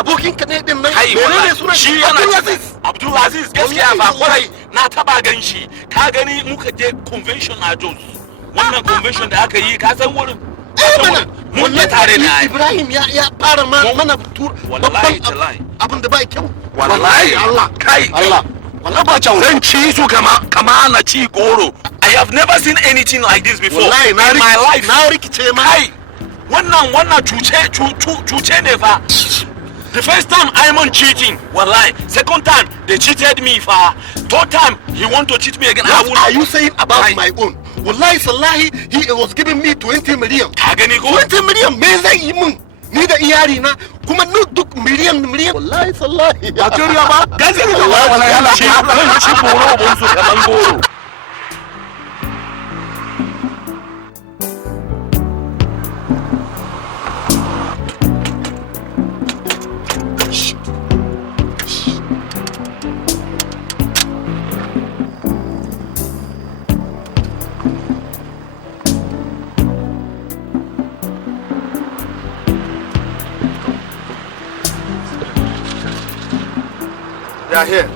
abokin ka ne din nan. Menene sunan shi? Abdulaziz gaskiya ba kwarai na taba gan shi. Ka gani muka je convention a Jos. Wannan convention da aka yi ka san wurin? Mun yi tare ne. Ibrahim ya fara mana tur. Wallahi tallahi. Abin da bai kyau. Wallahi Allah kai Allah. Wallahi ba kyau. Zan ci su kama na ci goro. I have never seen anything like this before in my life. Na rikice ma. Kai wannan cuce ne fa. The first time I'm on cheating, wallahi. Second time they cheated me fa. Third time he want to cheat me again. What are you saying about my own? Wallahi sallahi he was giving me 20 million. Ka gani ko? 20 million me zai yi mun? Ni da iyari na kuma duk miliyan. Wallahi sallahi. Ba kiriya ba? Gazi ne wallahi Allah shi boro bun su kaman goro. They are here.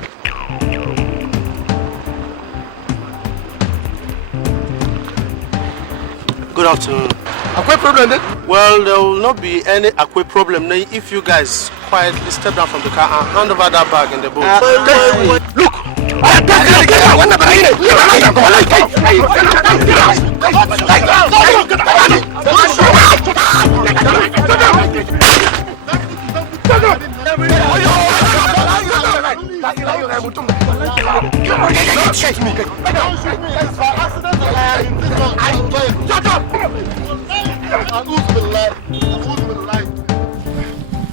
Good afternoon. Akwai problem then? Well, there will not be any Akwe problem if you guys quietly step down from the car and hand over that bag in the boat. Look!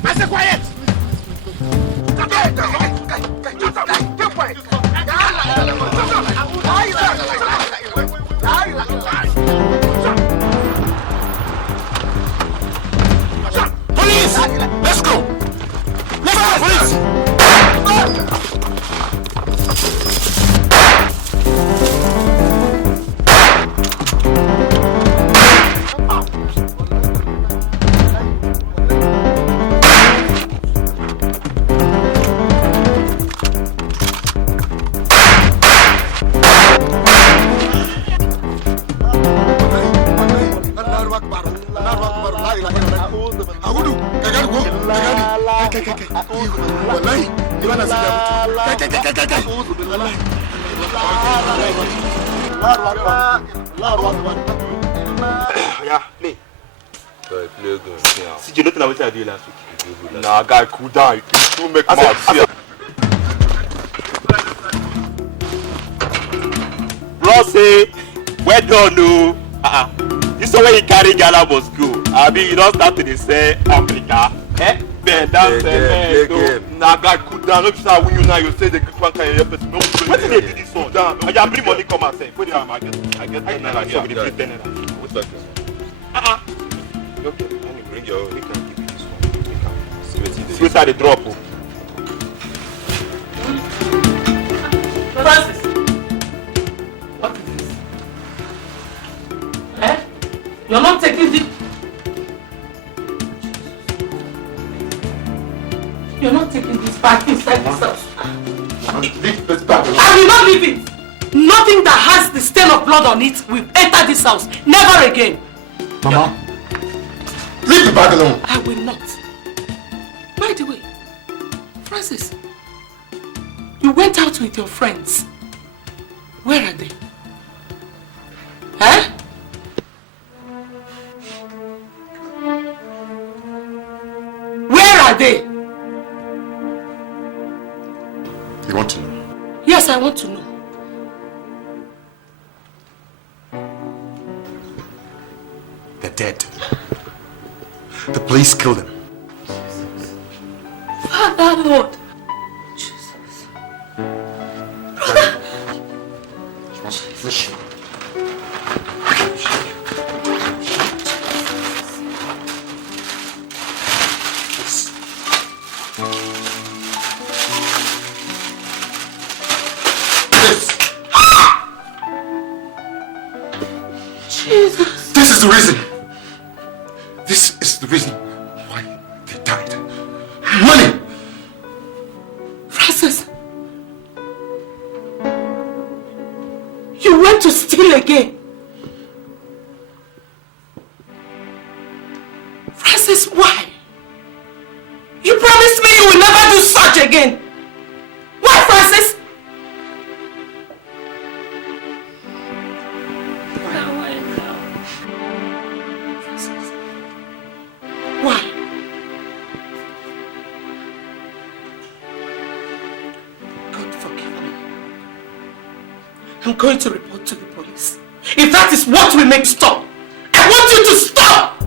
I said quiet! Police! Let's go! Let's go, police! Yeah, play. See, you know what I did last week? Nah, guy, cool down. You can make mouth. Bro, say, well done, no. This is where you carry Gala was go. I mean, you don't start to say Africa. Eh? Ben, that's no. Nah, guy, cool down. Look, sir, when you now you say the good one can help us. No, what did they do this one? I can bring money come and say. Put it on, I get 10 naira. So we did 10 naira. What's that? Okay, let me bring your. We can give you this one. Sweet at the drop. Francis, what is this? Eh? You're not taking the. You're not taking this back inside this house. Leave this bag alone. I will not leave it. Nothing that has the stain of blood on it will enter this house. Never again. Mama, leave the bag alone. I will not. By the way, Francis, you went out with your friends. Where are they? Huh? Where are they? You want to know? Yes, I want to know. They're dead. The police killed them. Father, Lord. Jesus. Brother. Listen. Jesus. This is the reason. This is the reason why they died. Money! want to steal again? Francis, why? You promised me you will never do such again. Why, Francis? Francis. Why? God forgive me. I'm going to report to the police. If that is what will make you stop, I want you to stop!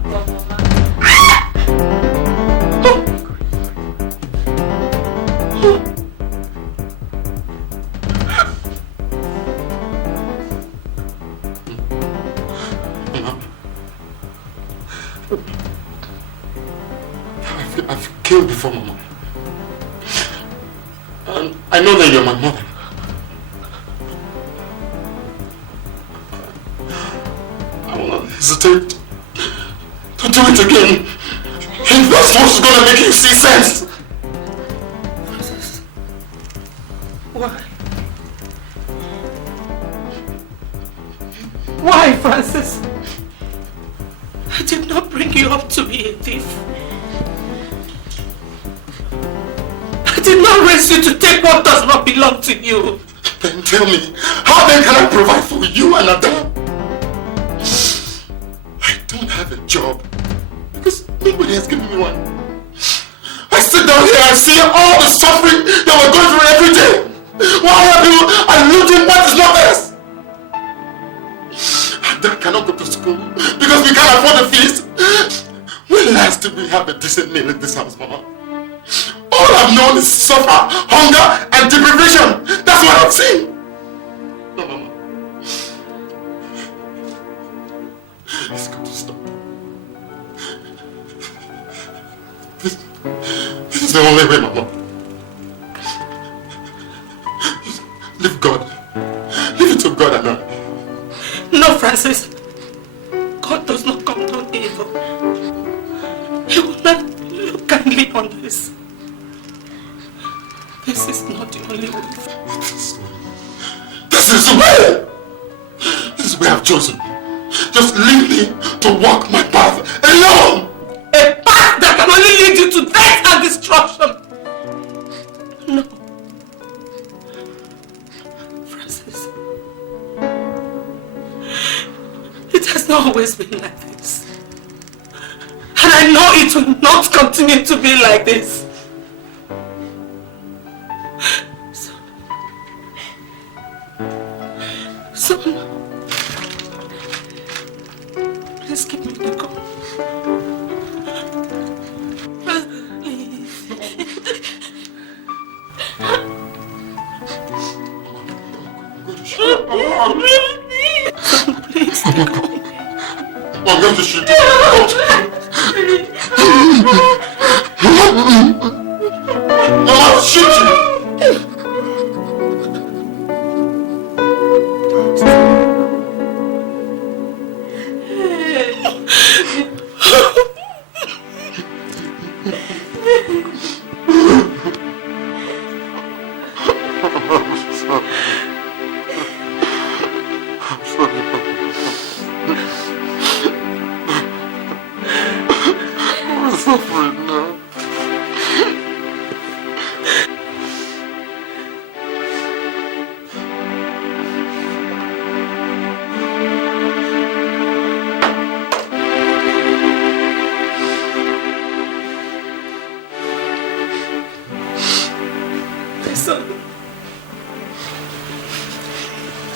I've killed before, Mama. And I know that you're my mother. I will not hesitate to do it again. If that's what's gonna make you see sense. Francis, why? Why, Francis? I did not bring you up to be a thief. I did not raise you to take what does not belong to you. Then tell me, how then can I provide for you and Adam? I don't have a job because nobody has given me one. I sit down here and see all the suffering that we're going through every day. While other people are looting what is not theirs. Adam cannot go to school because we can't afford the fees. When last did we have a decent meal in this house, Mama? All I've known is suffer, hunger, and deprivation. That's what I've seen. No, Mama. It's got to stop. This is the only way, Mama. Leave God. Leave it to God and I. No, Francis. God does not condone evil. He will not look kindly on this. This is not the only way. This is the way! This is the way I've chosen. Just leave me to walk my path alone! A path that can only lead you to death and destruction! No. Francis. It has not always been like this. And I know it will not continue to be like this. So please give me the gun. Please. Please, the gun. I'm going to shoot you. I'll shoot you.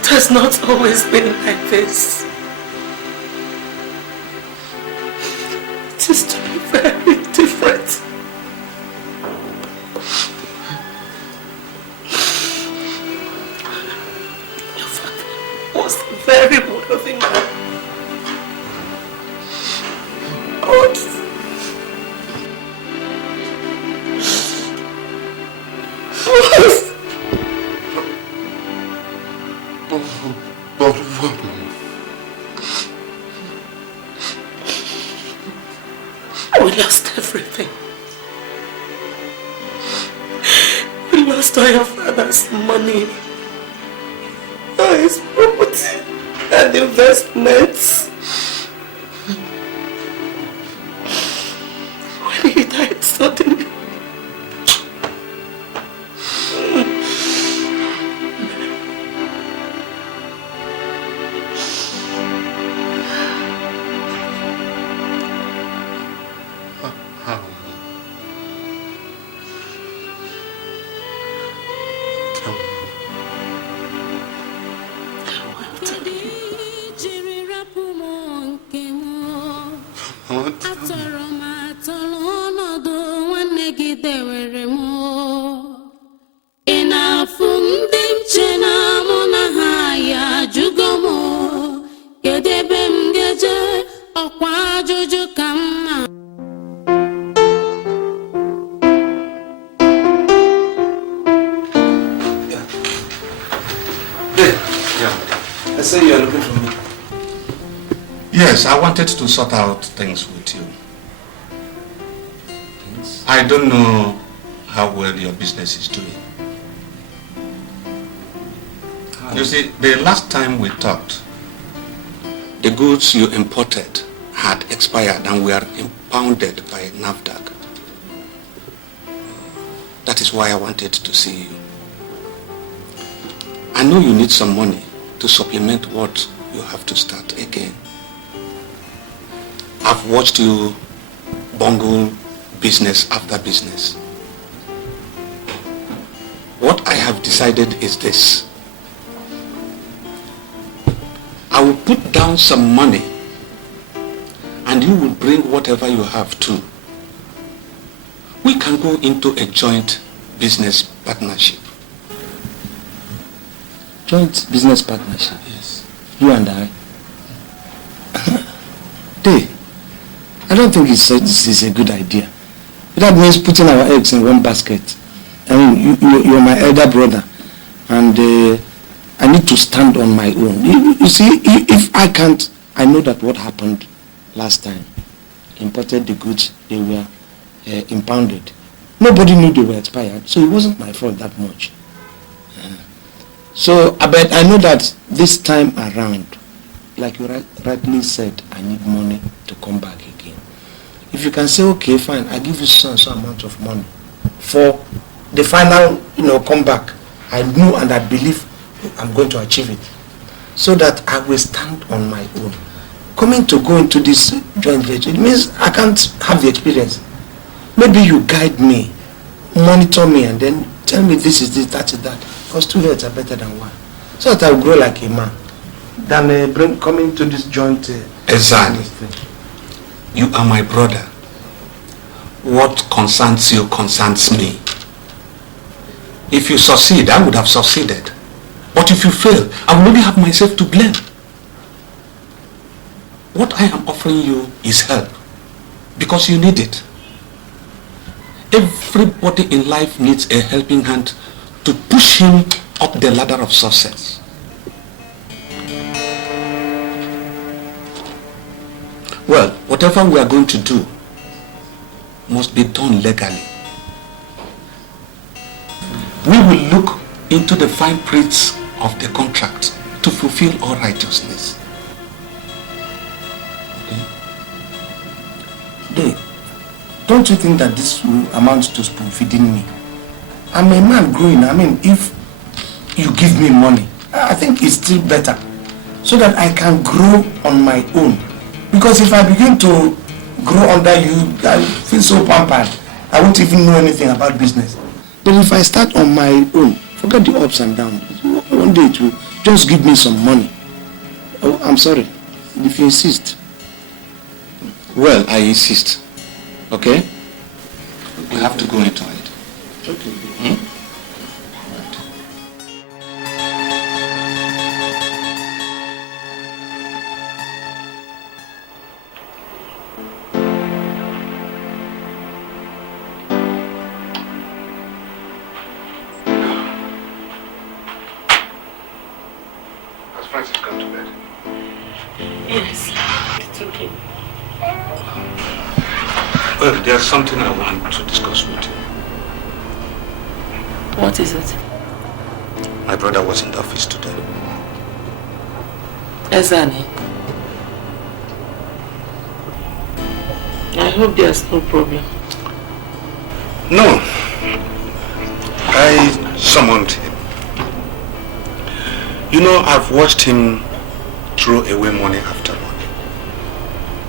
It has not always been like this. It is to be very different. Your father was a very wealthy man. We lost everything. We lost all your father's money, all his property. and investments. When he died suddenly, Yes, I wanted to sort out things with you. I don't know how well your business is doing. You see, the last time we talked, the goods you imported had expired and were impounded by NAFDAC. That is why I wanted to see you. I know you need some money to supplement what you have to start again. I've watched you bungle business after business. What I have decided is this. I will put down some money and you will bring whatever you have too. We can go into a joint business partnership. Joint business partnership? Yes. You and I? Hey, I don't think this is a good idea. That means putting our eggs in one basket. I mean, you're my elder brother, and I need to stand on my own. You see, if I can't, I know that what happened last time, imported the goods, they were impounded. Nobody knew they were expired, so it wasn't my fault that much. So, but I know that this time around, like you rightly said, I need money to come back again. If you can say, okay, fine, I give you some amount of money for the final, comeback, I know and I believe I'm going to achieve it, so that I will stand on my own. Coming to go into this joint venture, it means I can't have the experience. Maybe you guide me, monitor me, and then tell me this is this, that is that. Because two heads are better than one. So that I will grow like a man. Than coming to this joint. Exactly. You are my brother. What concerns you concerns me. If you succeed, I would have succeeded. But if you fail, I will only have myself to blame. What I am offering you is help. Because you need it. Everybody in life needs a helping hand to push him up the ladder of success. Well, whatever we are going to do must be done legally. We will look into the fine prints of the contract to fulfill all righteousness. Okay? Don't you think that this will amount to spoon feeding me? I'm a man growing. I mean, if you give me money, I think it's still better, so that I can grow on my own. Because if I begin to grow under you, I feel so pampered. I won't even know anything about business. But if I start on my own, forget the ups and downs. One day it will just give me some money. Oh, I'm sorry, if you insist. Well, I insist. Okay? We have to go into it. Okay. Has Francis gone to bed? Yes, it's okay. Well, there's something I want to discuss with you. What is it? My brother was in the office today. Ezani, I hope there's no problem. No. I summoned him. You know, I've watched him throw away money after money.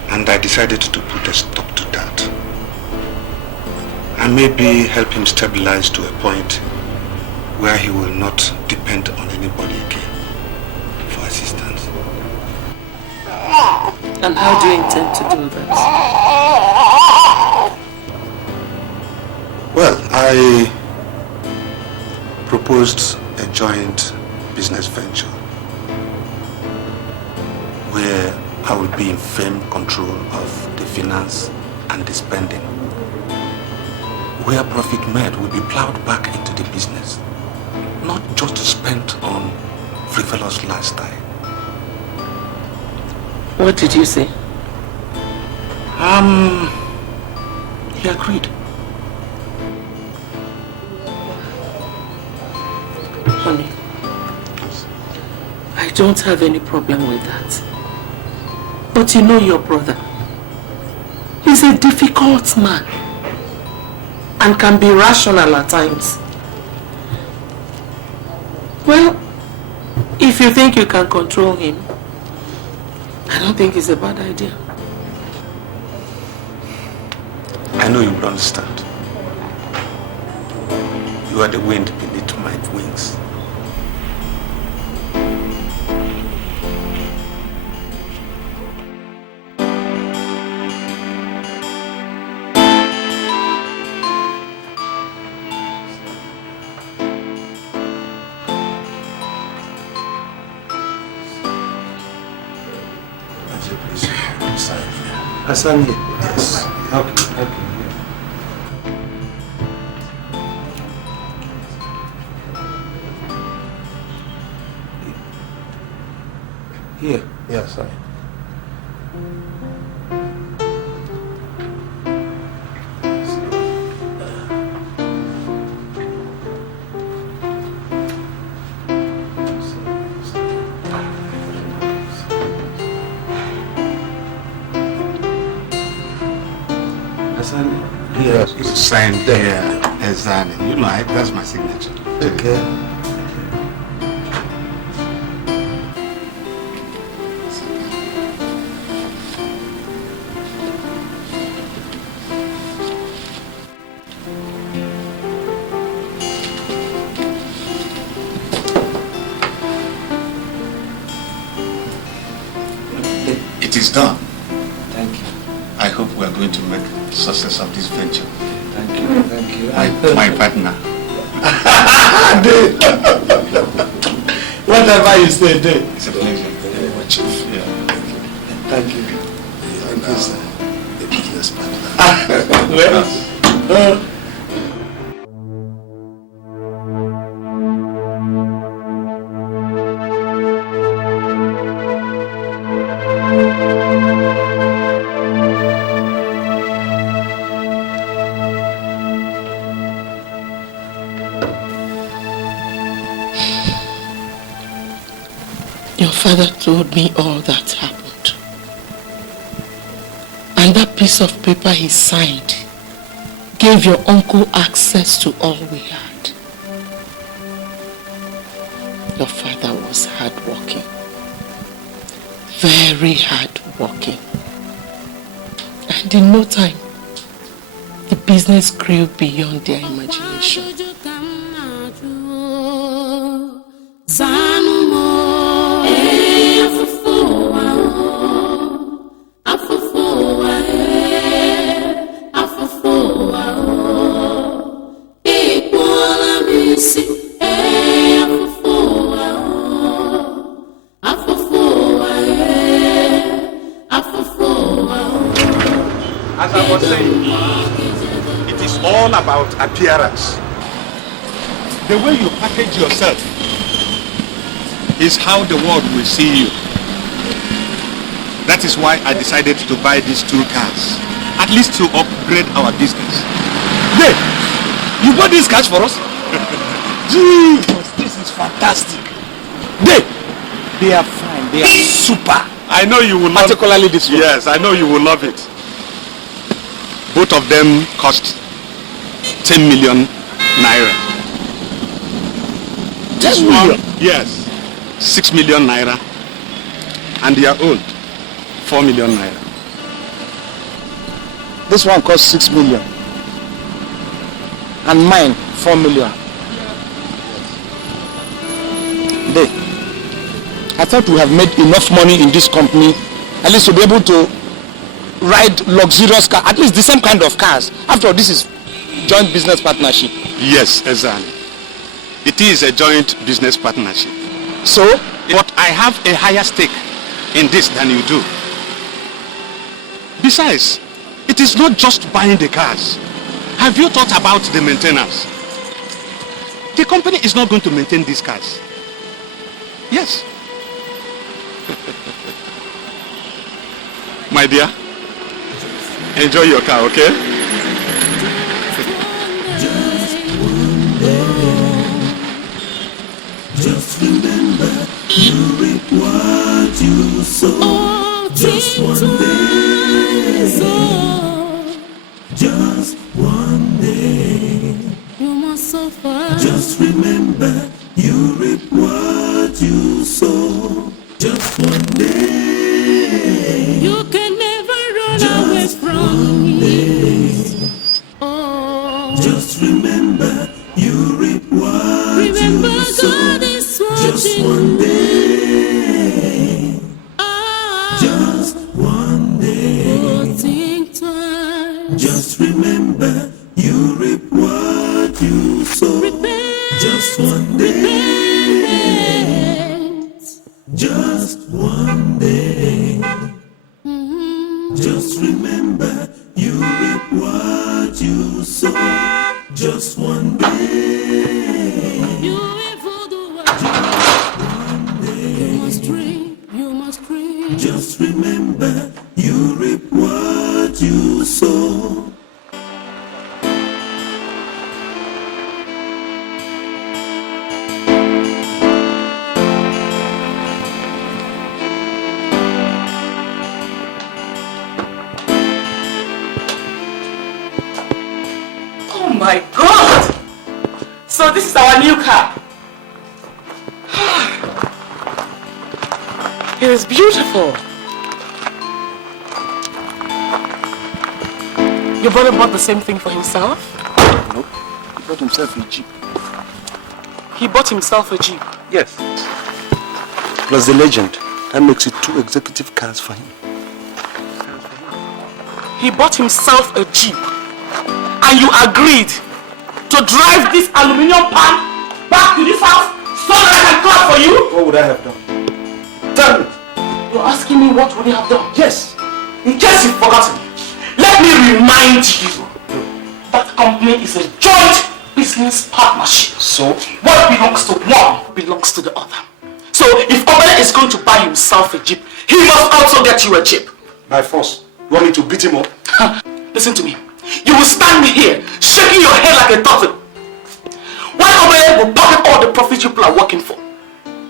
And I decided to put a stop to that. And maybe help him stabilize to a point where he will not depend on anybody again for assistance. And how do you intend to do that? Well, I proposed a joint business venture where I will be in firm control of the finance and the spending. Where profit made will be plowed back into the business, not just spent on frivolous lifestyle. What did you say? He agreed. Honey, I don't have any problem with that. But you know your brother. He's a difficult man and can be rational at times. Well, if you think you can control him, I don't think it's a bad idea. I know you will understand. You are the wind beneath my wings. Hassan here. Yes. Okay. Here. Yes, sir. Hassan here. Yes. It's signed there, Ezani. You know, that's my signature. Okay. It is done. Thank you. I hope we are going to make success of this venture. Thank you. Thank you. My partner. Whatever you say, Dave. It's a pleasure. Very much. Yeah. Thank you. Thank you, sir. The business partner. Well, Your father told me all that happened. And that piece of paper he signed gave your uncle access to all we had. Your father was hardworking. Very hardworking. And in no time, the business grew beyond their imagination. As I was saying, it is all about appearance. The way you package yourself is how the world will see you. That is why I decided to buy these 2 cars, at least to upgrade our business. Hey, you bought these cars for us? Jesus, this is fantastic. They are fine. They are super. I know you will love it. Particularly this one. Yes, I know you will love it. Both of them cost 10 million naira. 10 million? Yes. 6 million naira. And their own 4 million naira. This one costs 6 million. And mine 4 million. I thought we have made enough money in this company at least to be able to ride luxurious cars, at least the same kind of cars. After all, this is joint business partnership. Yes, exactly. It is a joint business partnership. So? But I have a higher stake in this than you do. Besides, it is not just buying the cars. Have you thought about the maintenance? The company is not going to maintain these cars. Yes. My dear, enjoy your car, okay? Just remember, you reap what you sow. Just one day. Just one day. You must suffer. Just remember, you reap what you sow. Just one day. You can never run away from me. Oh. Just remember, you reap what you sow. God is watching. Just one day. Just one day. Oh, think twice. Just remember, you reap what you sow. Repent. Just one day. Just one day. Just remember, you reap what you sow. Just one day. You will do what just one day. You must dream, you must dream. Just remember, you reap what you sow. My God! So this is our new car. It is beautiful. Your brother bought the same thing for himself? No, he bought himself a Jeep. He bought himself a Jeep? Yes. Plus the legend. That makes it 2 executive cars for him. He bought himself a Jeep. And you agreed to drive this aluminium pan back to this house so that I can clap for you? What would I have done? Tell me. You're asking me what would you have done? Yes. In case you've forgotten, let me remind you that company is a joint business partnership. So? What belongs to one belongs to the other. So if Obele is going to buy himself a Jeep, he must also get you a Jeep. By force? You want me to beat him up? Listen to me. You will stand here shaking your head like a turtle while Obele will pocket all the profits people are working for.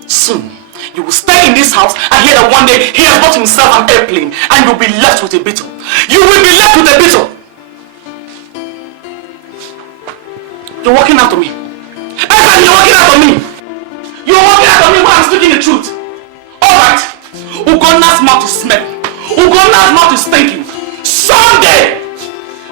Soon, you will stay in this house and hear that one day he has bought himself an airplane and you'll be left with a beetle. You will be left with a beetle. You're walking out to me. Everybody, you're walking out to me. You're walking out to me when I'm speaking the truth. Alright. Ugona's mouth is smelling. Ugona's mouth is stinking. Someday,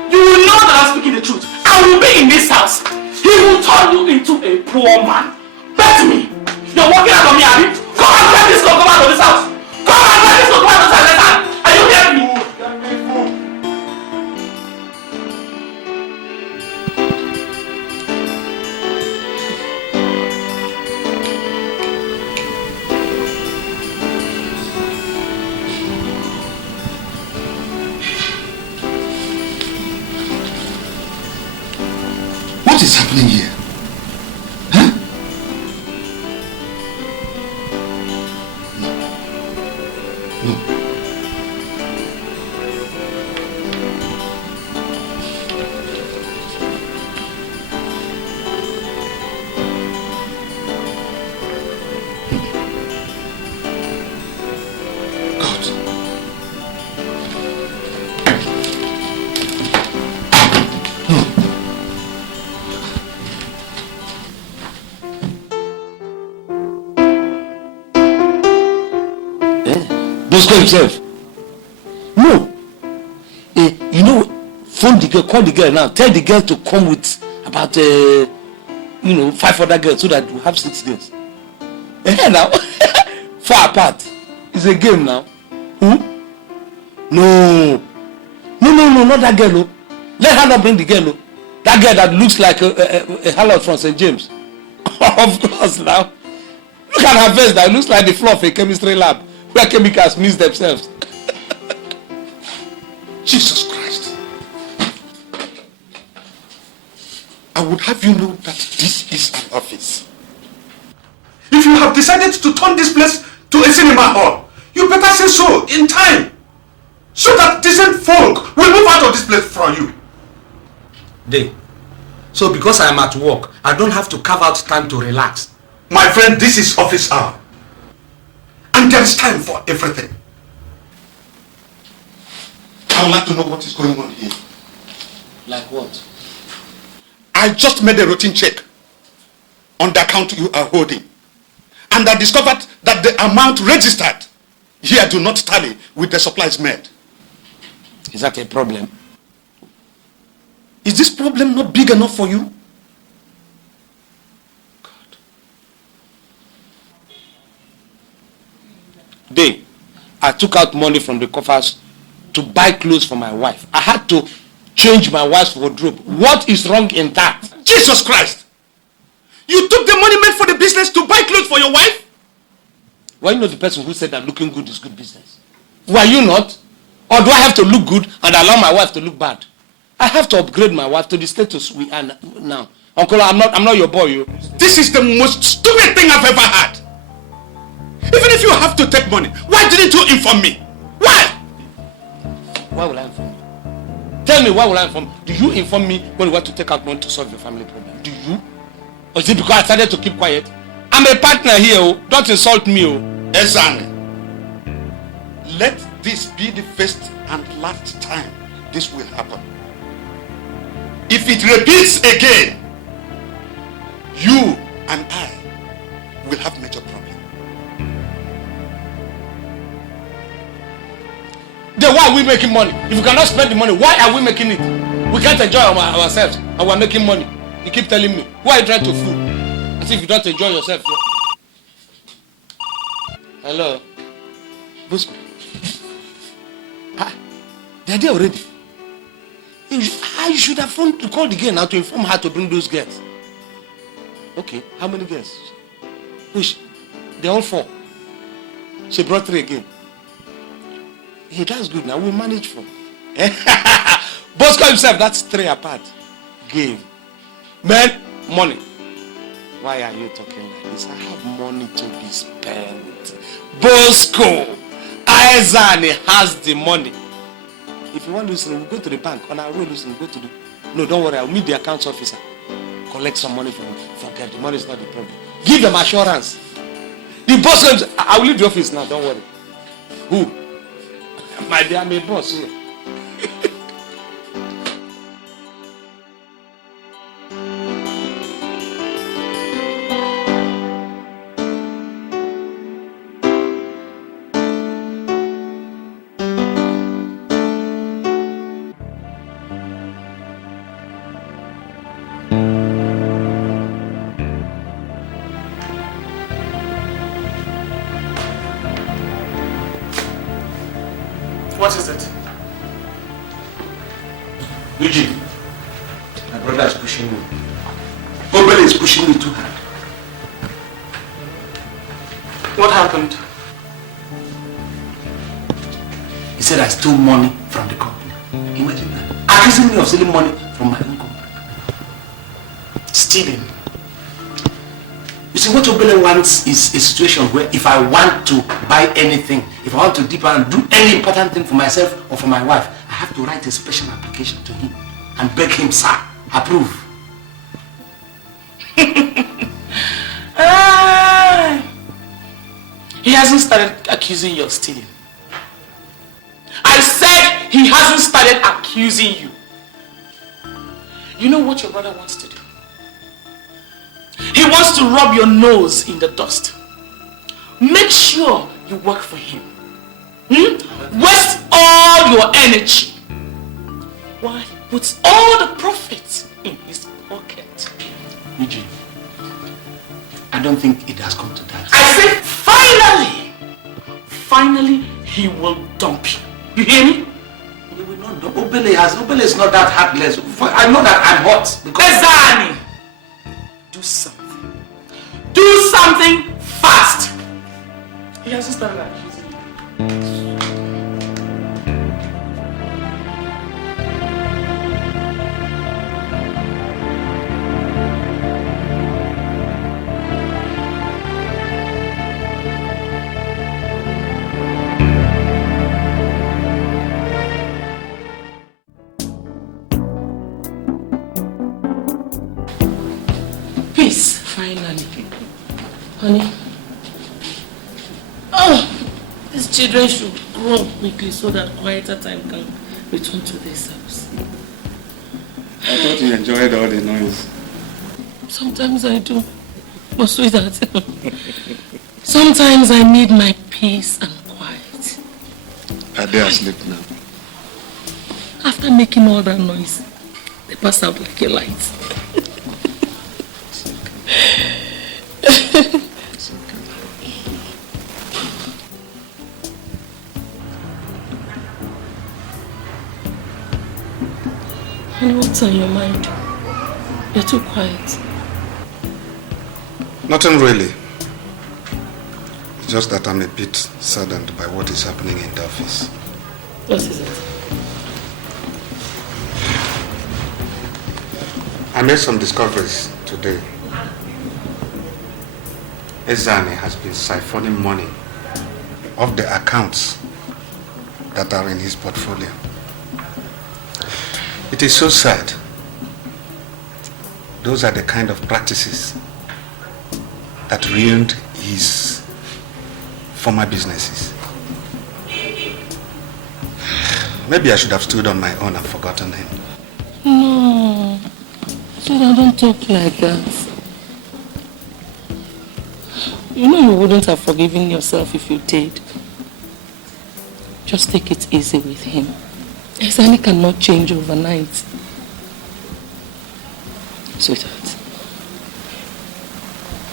you will know that I'm speaking the truth. I will be in this house. He will turn you into a poor man. Bet me. You're walking out on me, Abby. Come and grab this girl. Come out of this house. Come and grab this girl. Come out of this house. Are you hearing me? What is happening here? Huh? No. Bosco himself. No. You know, phone the girl, call the girl now. Tell the girl to come with about 5 other girls so that we have 6 girls. Now, far apart. It's a game now. Who? No, not that girl. Oh. Let her not bring the girl. Oh. That girl that looks like a harlot from St. James. Of course now. Look at her face that looks like the floor of a chemistry lab where chemicals mix themselves. Jesus Christ. I would have you know that this is an office. If you have decided to turn this place to a cinema hall, you better say so in time, so that decent folk will move out of this place from you. Day. So because I am at work, I don't have to carve out time to relax. My friend, this is office hour. And there is time for everything. I would like to know what is going on here. Like what? I just made a routine check on the account you are holding. And I discovered that the amount registered here do not tally with the supplies made. Is that a problem? Is this problem not big enough for you? God. Day, I took out money from the coffers to buy clothes for my wife. I had to change my wife's wardrobe. What is wrong in that? Jesus Christ! You took the money meant for the business to buy clothes for your wife? Were you not the person who said that looking good is good business? Were you not? Or do I have to look good and allow my wife to look bad? I have to upgrade my wife to the status we are now. Uncle, I'm not your boy. You. This is the most stupid thing I've ever had. Even if you have to take money, why didn't you inform me? Why? Why will I inform you? Tell me, why will I inform you? Do you inform me when you want to take out money to solve your family problem? Do you? Or is it because I started to keep quiet? I'm a partner here. Oh. Don't insult me. Oh. Ezeonu, let this be the first and last time this will happen. If it repeats again, you and I will have major problem. Then why are we making money? If you cannot spend the money, why are we making it? We can't enjoy ourselves and we're making money. You keep telling me. Why are you trying to fool? As if you don't enjoy yourself. No? Hello? Bosco. They're there already. You should have called again now to inform her to bring those girls. Okay, how many girls? Which? They're all 4. She brought 3 again. Hey, that's good now. We'll manage 4. Bosco himself, that's 3 apart. Game. Man, money. Why are you talking like this? I have money to be spent. Bosco Ezeonu has the money. If you want to listen, we'll go to the bank. On our way, listen, we'll go to the... No, don't worry. I'll meet the accounts officer. Collect some money from him. Forget, the money is not the problem. Give them assurance. The boss comes... I will leave the office now, don't worry. Who? My dear, I'm a boss here. What is it? Eugene, my brother is pushing me. Obele is pushing me too hard. What happened? He said I stole money from the company. Imagine that. Accusing me of stealing money from my own company. Stealing? You see, what Obele wants is a situation where if I want to buy anything, if I want to dip and do any important thing for myself or for my wife, I have to write a special application to him and beg him, sir, approve. He hasn't started accusing you of stealing. I said he hasn't started accusing you. You know what your brother wants to do? He wants to rub your nose in the dust. Make sure you work for him. waste all your energy while he puts all the profit in his pocket. Eugene, I don't think it has come to that. I said finally he will dump you. You hear me? We will not dump. Obele is not that heartless. I know that I'm hot. Ezani, do something. Do something fast. He hasn't started accusing you. Peace, finally. Honey. Oh, these children should grow up quickly so that quieter time can return to this house. I thought you enjoyed all the noise. Sometimes I do. But sweetheart, sometimes I need my peace and quiet. Are they asleep now? After making all that noise, they pass out like a light. It's okay. And what's on your mind? You're too quiet. Nothing really. It's just that I'm a bit saddened by what is happening in the office. What is it? I made some discoveries today. Ezani has been siphoning money off the accounts that are in his portfolio. It is so sad. Those are the kind of practices that ruined his former businesses. Maybe I should have stood on my own and forgotten him. No. Sweetheart, don't talk like that. You know you wouldn't have forgiven yourself if you did. Just take it easy with him. Ezani cannot change overnight. Sweetheart,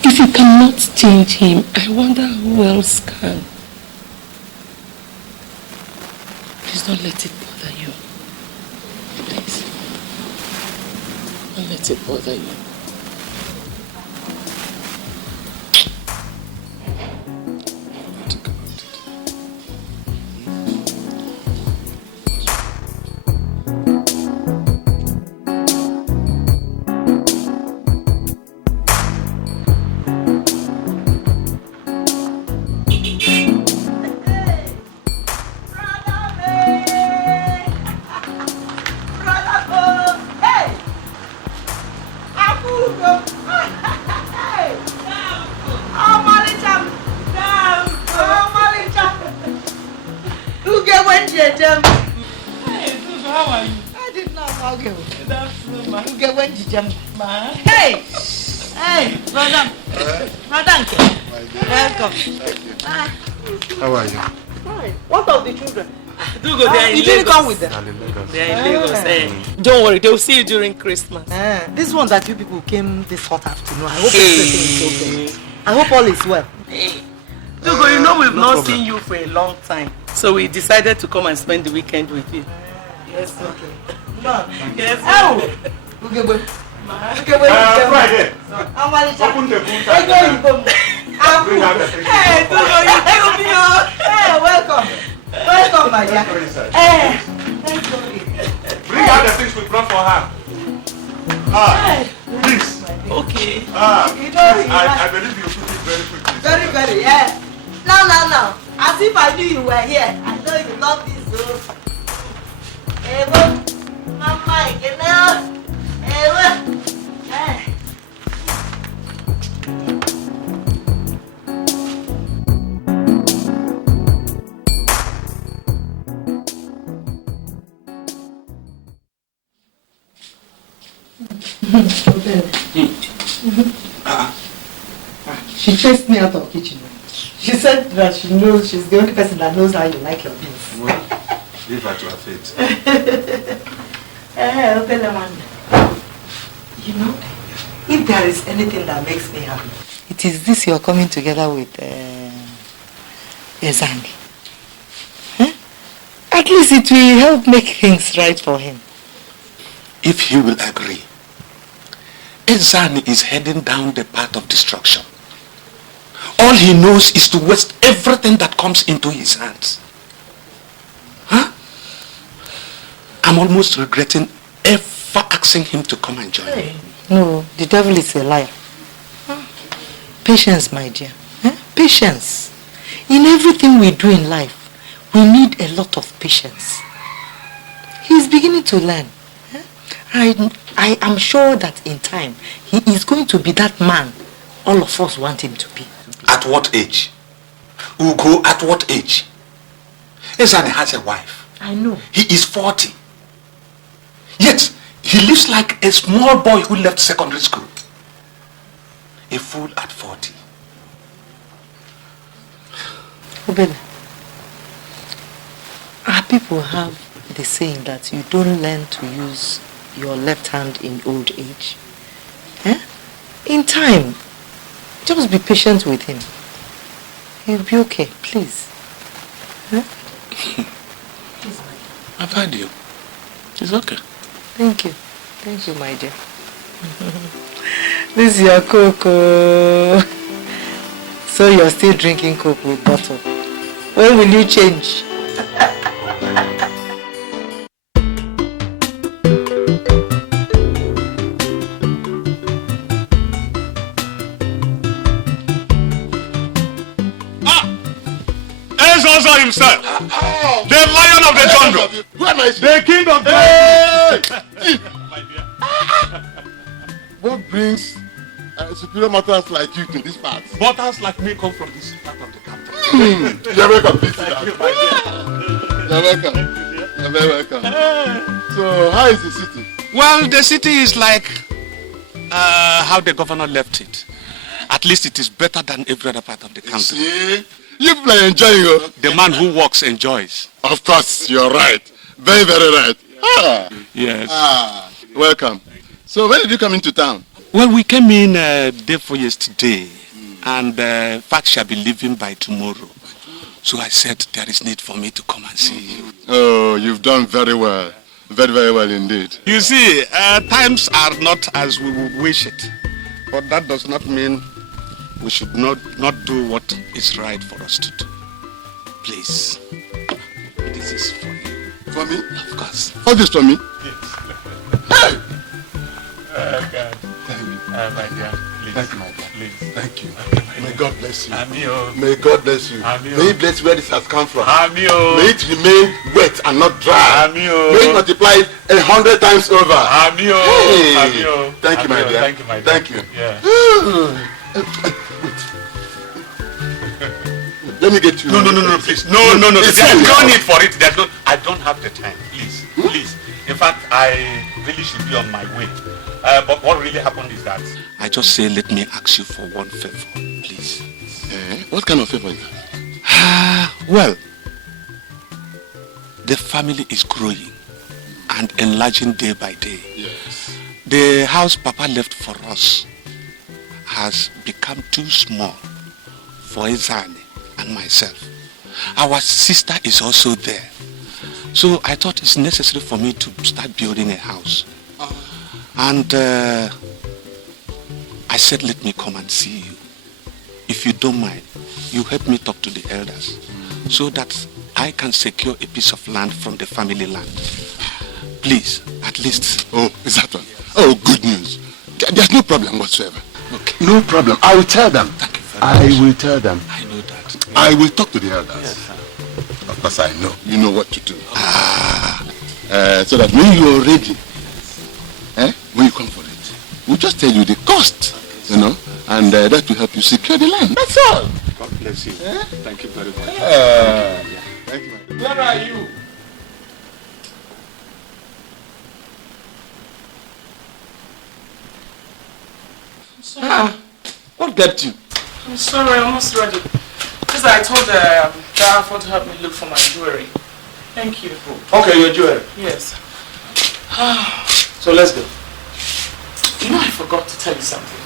if you cannot change him, I wonder who else can. Please don't let it bother you. Please. Don't let it bother you. How are you? Fine. What of the children? Do go there in You Lagos. didn't come with them? They are in Lagos. Don't worry, they'll see you during Christmas. This one that you people came this hot afternoon. I hope everything is okay. I hope all is well. Dugo, you know we've not seen you for a long time. So we decided to come and spend the weekend with you. Yes, okay. No. Yes. Oh! Okay, Friday. Open the boot. Hey, Dugo, you killed me. Hey, welcome. Welcome, my dear. Hey, thank you. Bring out the things we brought for her. Please. Okay. You know, I believe you put it very quickly. very, very, yeah. Now. As if I knew you were here. I know you love this, so. Hey, Mama, you know. Hey, She chased me out of the kitchen. She said that she knows she's the only person that knows how you like your beans. Well, leave her to her fate. You know, if there is anything that makes me happy, it is this you're coming together with Ezani. Huh? At least it will help make things right for him. If he will agree, Ezani is heading down the path of destruction. All he knows is to waste everything that comes into his hands. Huh? I'm almost regretting ever asking him to come and join me. No, the devil is a liar. Patience, my dear. Patience. In everything we do in life, we need a lot of patience. He's beginning to learn. I am sure that in time, he is going to be that man all of us want him to be. At what age? Ugo, at what age? Ezani has a wife. I know. He is 40. Yet, he lives like a small boy who left secondary school. A fool at 40. Obele, our people have the saying that you don't learn to use your left hand in old age. In time, just be patient with him. He'll be okay, please. I've heard you. It's okay. Thank you. Thank you, my dear. This is your cocoa. So you're still drinking coke with bottle. When will you change? Ezozo himself, the lion of the jungle, the king of What brings superior mortals like you to this part? Mortals like me come from this part of the country. You're welcome. Thank you, my dear. You're welcome. You're very welcome. So, how is the city? Well, the city is like how the governor left it. At least it is better than every other part of the country. See? You people are enjoying it. The man who works enjoys. Of course, you're right. Very, very right. Yes. Welcome. So, when did you come into town? Well, we came in day before yesterday, and fact shall be leaving by tomorrow. So I said there is need for me to come and see you. Oh, you've done very well. Very, very well indeed. You see, times are not as we would wish it. But that does not mean we should not do what is right for us to do. Please, this is for you. For me? Of course. All this for me? Yes. Hey! God. Thank you. My dear, please. Thank you, my dear. Please. Thank you. May God bless you. Amio. May God bless you. Amio. May He bless where this has come from. Amio. May it remain wet and not dry. Amio. May it multiply 100 times over. Amio. Hey. Amio. Thank you, my dear. Thank you, my dear. Thank you. Yeah. Wait. Let me get you. No, please. No. It's There's no fine. need for it. I don't have the time. Please. In fact, I really should be on my way. But what really happened is that I just say, let me ask you for one favor, please. What kind of favor is that? Well, the family is growing and enlarging day by day. Yes. The house Papa left for us has become too small for Ezani and myself. Our sister is also there. So I thought it's necessary for me to start building a house. And I said, let me come and see you. If you don't mind, you help me talk to the elders so that I can secure a piece of land from the family land. Please, at least. Oh, is that one? Oh, good news. There's no problem whatsoever. Okay. No problem. I will tell them. Thank you very much. I will tell them. I know that. I will talk to the elders. Yes, sir. Of course I know. You know what to do. So that when you are ready, when you come for it, we'll just tell you the cost, you know, and that will help you secure the land. That's all. God bless you. Thank you very much. Thank you, man. Where are you? What kept you? I'm sorry, I'm almost ready. Sister, I told Darfur to help me look for my jewelry. Thank you. Okay, your jewelry. Yes. So let's go. You know, I forgot to tell you something.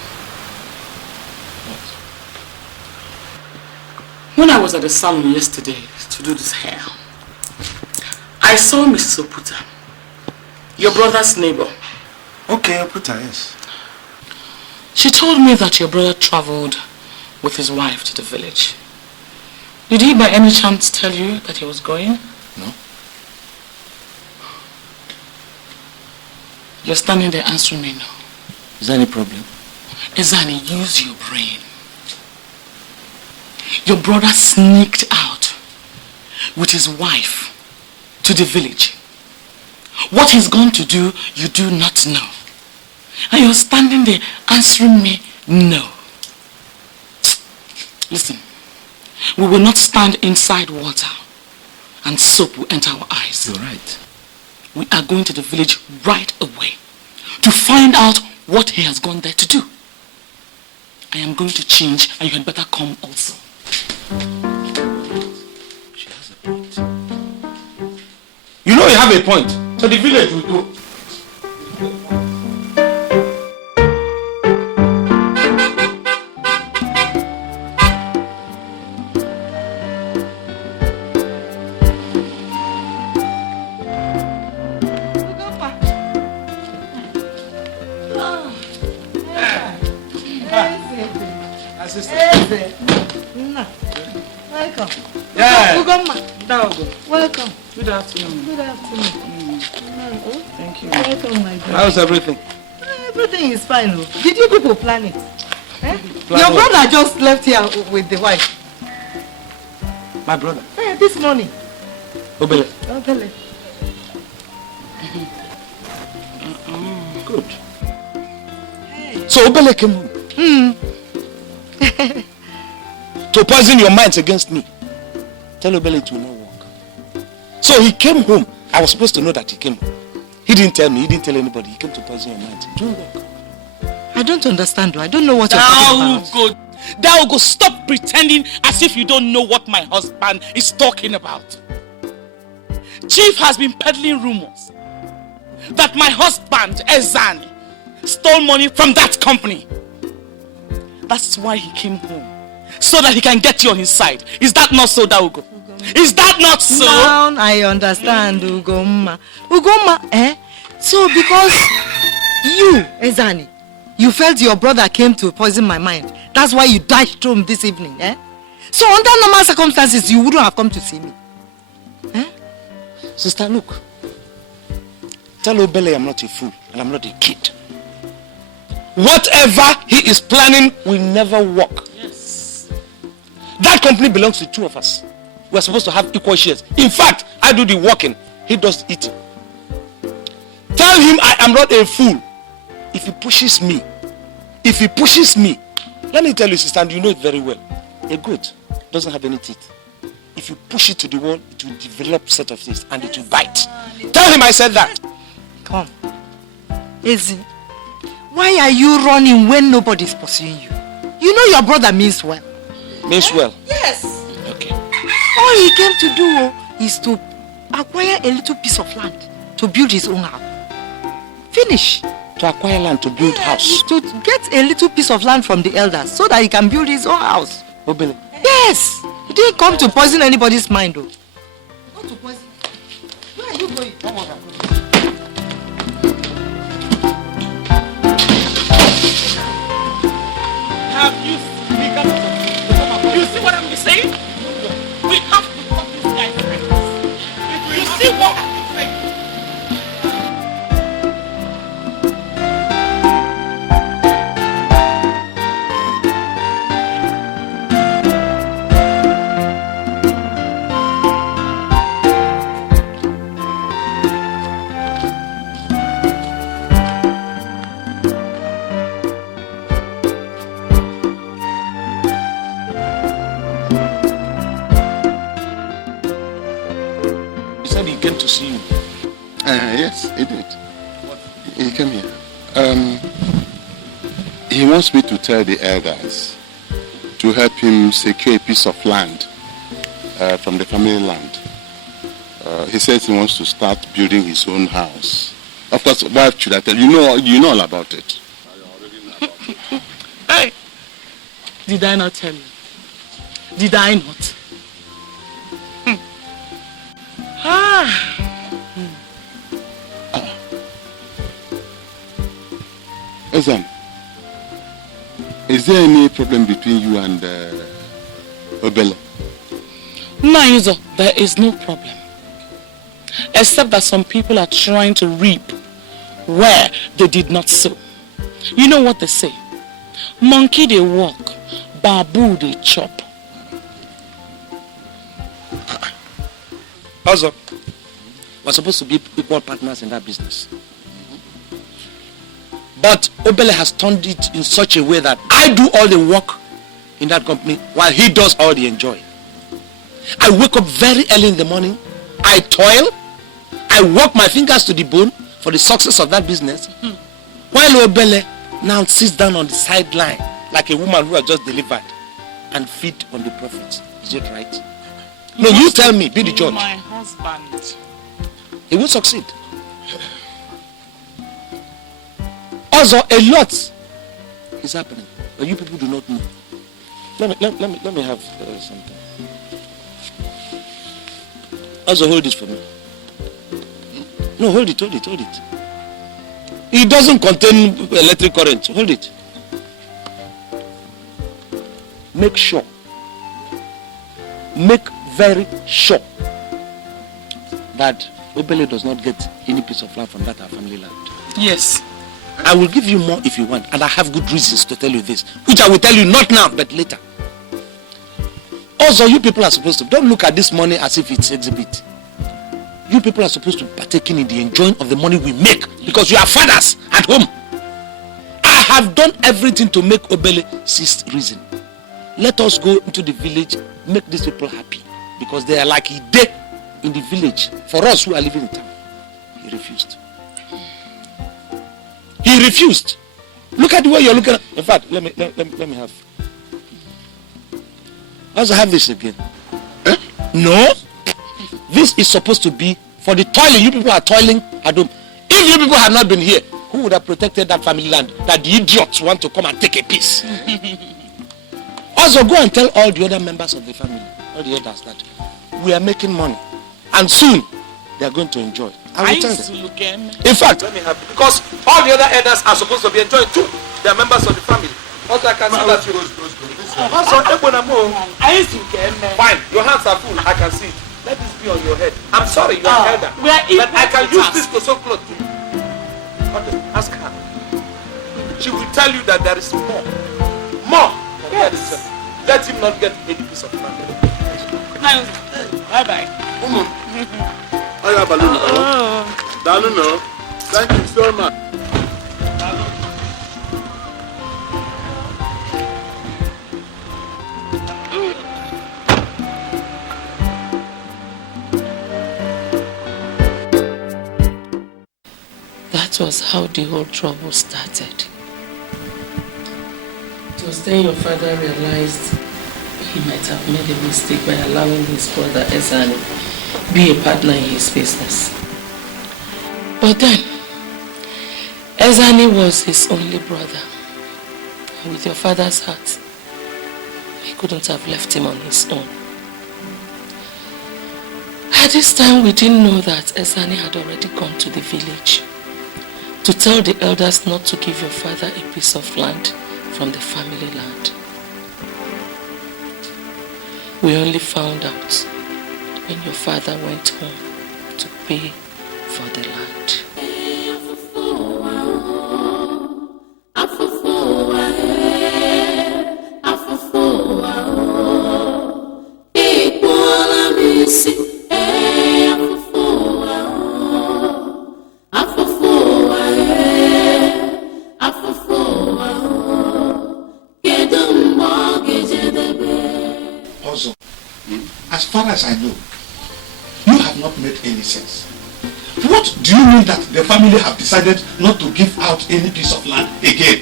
When I was at the salon yesterday to do this hair, I saw Mrs. Oputa, your brother's neighbor. Okay, Oputa, yes. She told me that your brother traveled with his wife to the village. Did he by any chance tell you that he was going? No. You're standing there answering me no. Is there any problem? Ezani, use your brain. Your brother sneaked out with his wife to the village. What he's going to do, you do not know. And you're standing there answering me no. Listen, we will not stand inside water and soap will enter our eyes. You're right. We are going to the village right away to find out what he has gone there to do. I am going to change and you had better come also. She has a point. You know you have a point. So the village will go. Welcome. Yeah. Welcome. Good afternoon. Good afternoon. Thank you. Welcome, my dear. How's everything? Everything is fine. Oh. Did you people plan it? Eh? Plan Your what? brother just left here with the wife. My brother. This morning. Obele. Obele. Good. So Obele came home. To poison your minds against me. Tell Obele it will not work. So he came home. I was supposed to know that he came home. He didn't tell me. He didn't tell anybody. He came to poison your minds. It won't work. I don't understand. I don't know what you're talking about. Thou go stop pretending as if you don't know what my husband is talking about. Chief has been peddling rumors that my husband, Ezani, stole money from that company. That's why he came home. So that he can get you on his side. Is that not so, Daugo? Is that not so? Now I understand, Ugoma. Ugoma, eh? So because you, Ezani, you felt your brother came to poison my mind. That's why you dashed home this evening, eh? So under normal circumstances, you wouldn't have come to see me. Eh? Sister, look. Tell Obele I'm not a fool and I'm not a kid. Whatever he is planning will never work. Yes. That company belongs to two of us. We're supposed to have equal shares. In fact, I do the working. He does the eating. Tell him I am not a fool. If he pushes me, let me tell you, sister, and you know it very well. A goat doesn't have any teeth. If you push it to the wall, it will develop a set of teeth and it will bite. Tell him I said that. Come. Ezi, why are you running when nobody's pursuing you? You know your brother means well. Means well? Yes. Okay. All he came to do is to acquire a little piece of land to build his own house. Finish. To acquire land to build house. To get a little piece of land from the elders so that he can build his own house. Obele. Yes. He didn't come to poison anybody's mind though. Not to poison. Where are you going? Have you you see what I'm saying? We have to cut this guy's face. You see what I'm saying? Came to see you. Yes, he did. He came here. He wants me to tell the elders to help him secure a piece of land from the family land. He says he wants to start building his own house. Of course, why should I tell you? You know all about it. Hey, did I not tell you? Did I not? Ezan, is there any problem between you and Obele? No, Yuzo, there is no problem. Except that some people are trying to reap where they did not sow. You know what they say? Monkey they walk, babu they chop. Also, we're supposed to be equal partners in that business. But Obele has turned it in such a way that I do all the work in that company while he does all the enjoy. I wake up very early in the morning, I toil, I work my fingers to the bone for the success of that business, while Obele now sits down on the sideline like a woman who has just delivered and feed on the profits. Is it right? No, you tell me, be the judge. My husband. He will succeed. Also, a lot is happening, but you people do not know. Let me have something. Also, hold this for me. No, hold it. It doesn't contain electric current. Hold it. Make sure. Make very sure that Obele does not get any piece of land from that our family land. Yes. I will give you more if you want, and I have good reasons to tell you this, which I will tell you not now, but later. Also, you people are supposed to, don't look at this money as if it's exhibit. You people are supposed to partake in the enjoying of the money we make, because you are fathers at home. I have done everything to make Obele cease reason. Let us go into the village, make these people happy, because they are like a day in the village for us who are living in town. He refused. He refused. Look at the way you're looking at. In fact, let me have. I also have this again. No. This is supposed to be for the toiling. You people are toiling at home. If you people had not been here, who would have protected that family land that the idiots want to come and take a piece? Also, go and tell all the other members of the family, all the others, that we are making money, and soon they are going to enjoy. I will tell them. In fact, let me have it, because all the other elders are supposed to be enjoying too. They are members of the family. Also, I can see that you. Also, fine. Your hands are full. I can see it. Let this be on your head. I'm sorry, you are elder, but I can use this to sew clothes too. Okay, ask her. She will tell you that there is more. Yes. Let him not get any piece of land. Bye bye. Thank you so much. That was how the whole trouble started. It was then your father realized he might have made a mistake by allowing his brother Ezeonu be a partner in his business. But then, Ezeonu was his only brother. And with your father's heart, he couldn't have left him on his own. At this time, we didn't know that Ezeonu had already gone to the village to tell the elders not to give your father a piece of land from the family land. We only found out when your father went home to pay for the land. As far as I know, you have not made any sense. What do you mean that the family have decided not to give out any piece of land again?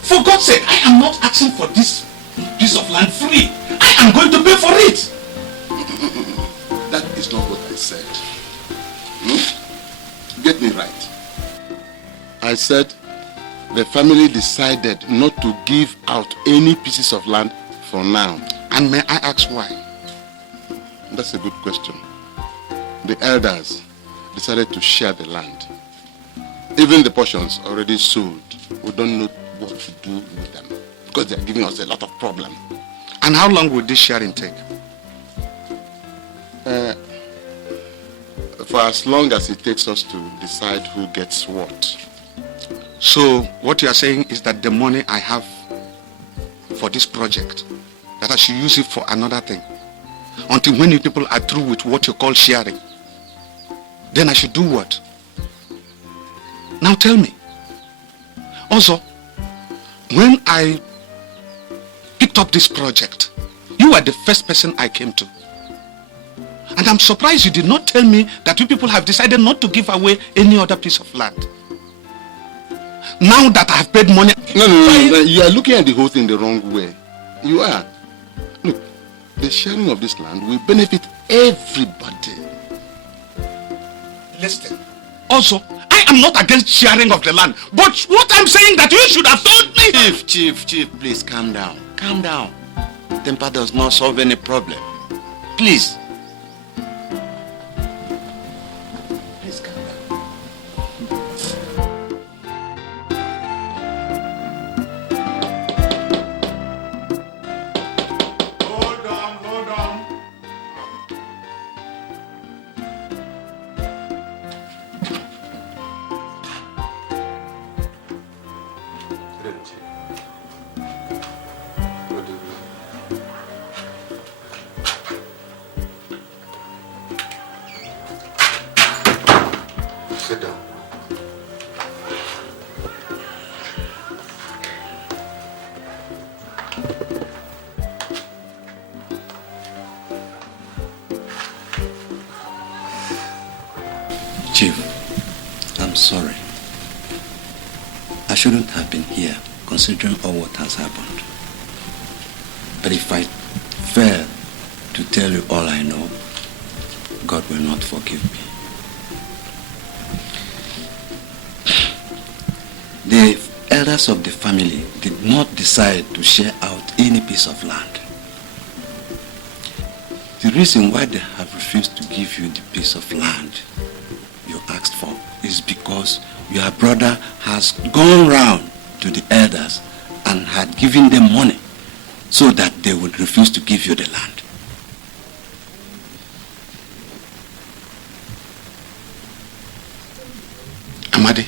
For God's sake, I am not asking for this piece piece of land free. I am going to pay for it. That is not what I said. Get me right. I said the family decided not to give out any pieces of land for now. And may I ask why? That's a good question. The elders decided to share the land. Even the portions already sold, we don't know what to do with them because they are giving us a lot of problem. And how long will this sharing take? For as long as it takes us to decide who gets what. So what you are saying is that the money I have for this project, that I should use it for another thing, until when you people are through with what you call sharing, then I should do what? Now tell me. Also, when I picked up this project, you were the first person I came to. And I'm surprised you did not tell me that you people have decided not to give away any other piece of land. Now that I have paid money... No. You are looking at the whole thing the wrong way. You are. Look, the sharing of this land will benefit everybody. Listen. Also, I am not against sharing of the land, but what I'm saying that you should have told me... Chief, please calm down. Calm down. Temper does not solve any problem. Please. Please calm down. Hold on. Sit down. Chief, I'm sorry. I shouldn't have been here, considering all what has happened. But if I fail to tell you all I know, God will not forgive me. The elders of the family did not decide to share out any piece of land. The reason why they have refused to give you the piece of land you asked for is because your brother has gone round to the elders and had given them money so that they would refuse to give you the land. Amadi,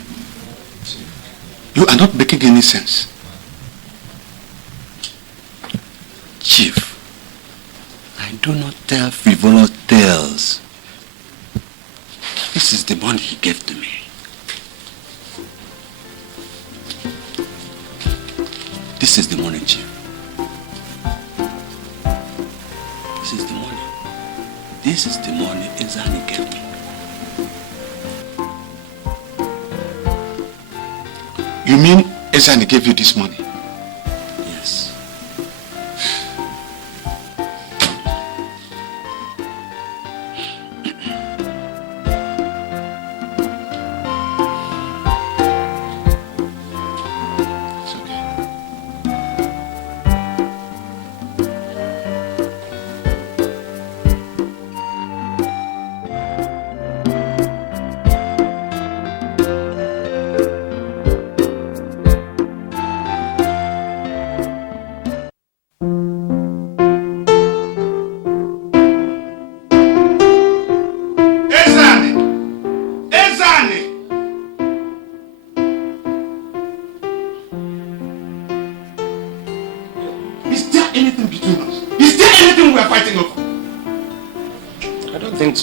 you are not making any sense. Chief, I do not tell frivolous tales. This is the money he gave to me. This is the money, Chief. This is the money. This is the money Ezeonu gave me. You mean Ezeonu gave you this money? Yes.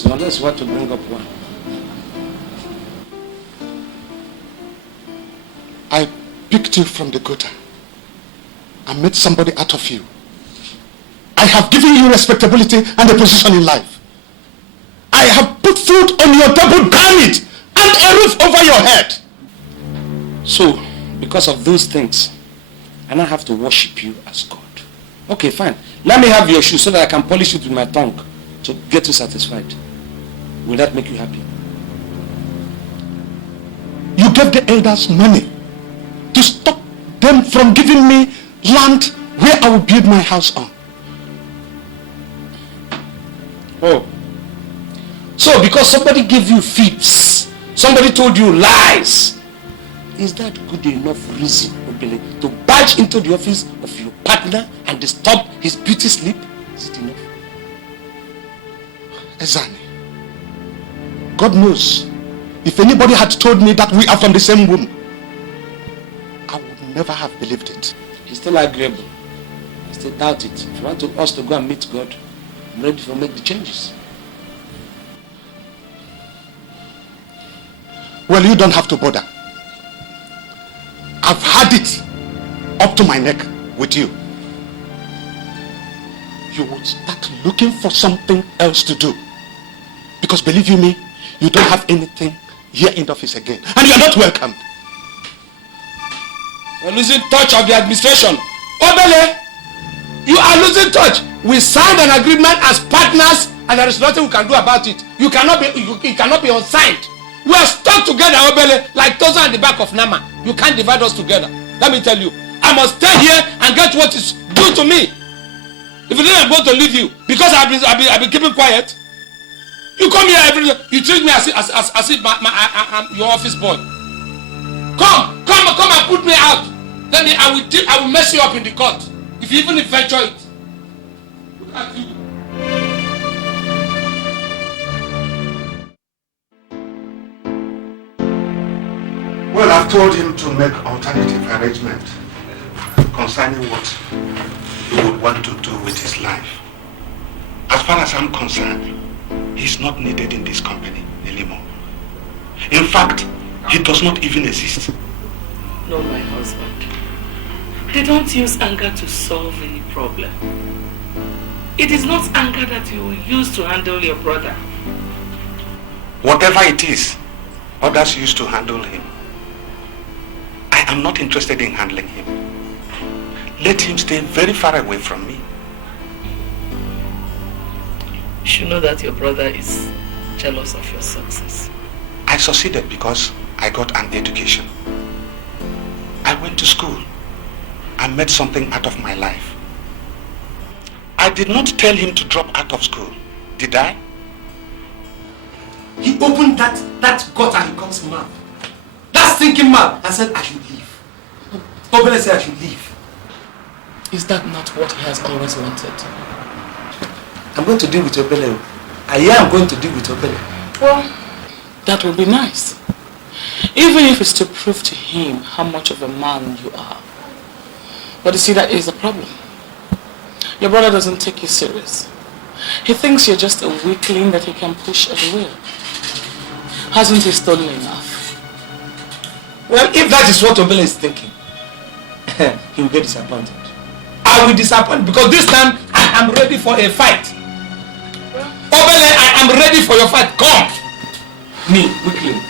Unless you want to bring up one. I picked you from the gutter. I made somebody out of you. I have given you respectability and a position in life. I have put food on your table, damn it, and a roof over your head. So, because of those things, I now have to worship you as God. Okay, fine. Let me have your shoe so that I can polish it with my tongue to get you satisfied. Will that make you happy? You gave the elders money to stop them from giving me land where I will build my house on. Oh. So because somebody gave you fibs, somebody told you lies, is that good enough reason, Obele, to barge into the office of your partner and disturb his beauty sleep? Is it enough? Ezani, God knows, if anybody had told me that we are from the same womb, I would never have believed it. It's still agreeable. I still doubt it. If you want us to go and meet God, I'm ready to make the changes. Well, you don't have to bother. I've had it up to my neck with you. You would start looking for something else to do. Because believe you me, you don't have anything here in the office again. And you are not welcome. You're losing touch of the administration. Obele, you are losing touch. We signed an agreement as partners and there is nothing we can do about it. You cannot be unsigned. We are stuck together, Obele, like Toza and the back of Nama. You can't divide us together. Let me tell you, I must stay here and get what is due to me. If you didn't, I'm going to leave you because I've been keeping quiet. You come here every day. You treat me as if I'm your office boy. Come and put me out. I will mess you up in the court if you even venture it. Look at you. Well, I've told him to make alternative arrangement concerning what he would want to do with his life. As far as I'm concerned, he's not needed in this company anymore. In fact, he does not even exist. No, my husband. They don't use anger to solve any problem. It is not anger that you will use to handle your brother. Whatever it is, others used to handle him. I am not interested in handling him. Let him stay very far away from me. You should know that your brother is jealous of your success. I succeeded because I got an education. I went to school. I made something out of my life. I did not tell him to drop out of school, did I? He opened that gutter he calls mouth. That stinking mouth and said I should leave. Obele said I should leave. Is that not what he has always wanted? I'm going to deal with Obele. I am going to deal with Obele. Well, that will be nice. Even if it's to prove to him how much of a man you are. But you see, that is the problem. Your brother doesn't take you serious. He thinks you're just a weakling that he can push at the will. Hasn't he stolen enough? Well, if that is what Obele is thinking, he will get disappointed. I will disappoint because this time I am ready for a fight. Obele, I am ready for your fight. Come! Me, weakling.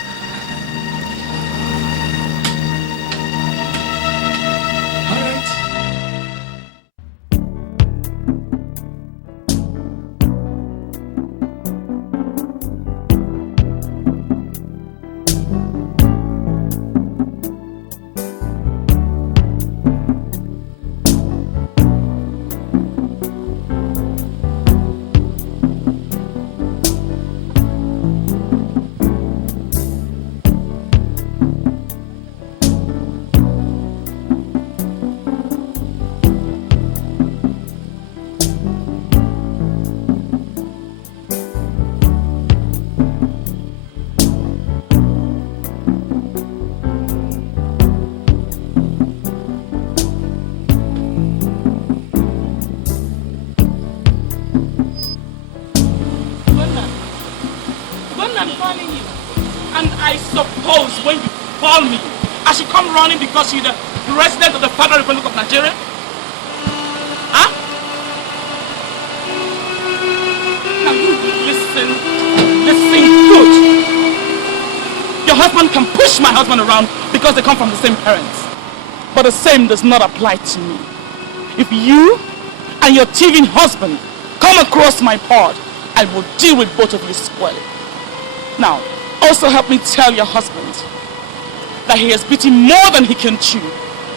Because you're the president of the Federal Republic of Nigeria? Huh? Now you listen good. Your husband can push my husband around because they come from the same parents. But the same does not apply to me. If you and your thieving husband come across my pod, I will deal with both of you squarely. Now, also help me tell your husband that he has beaten more than he can chew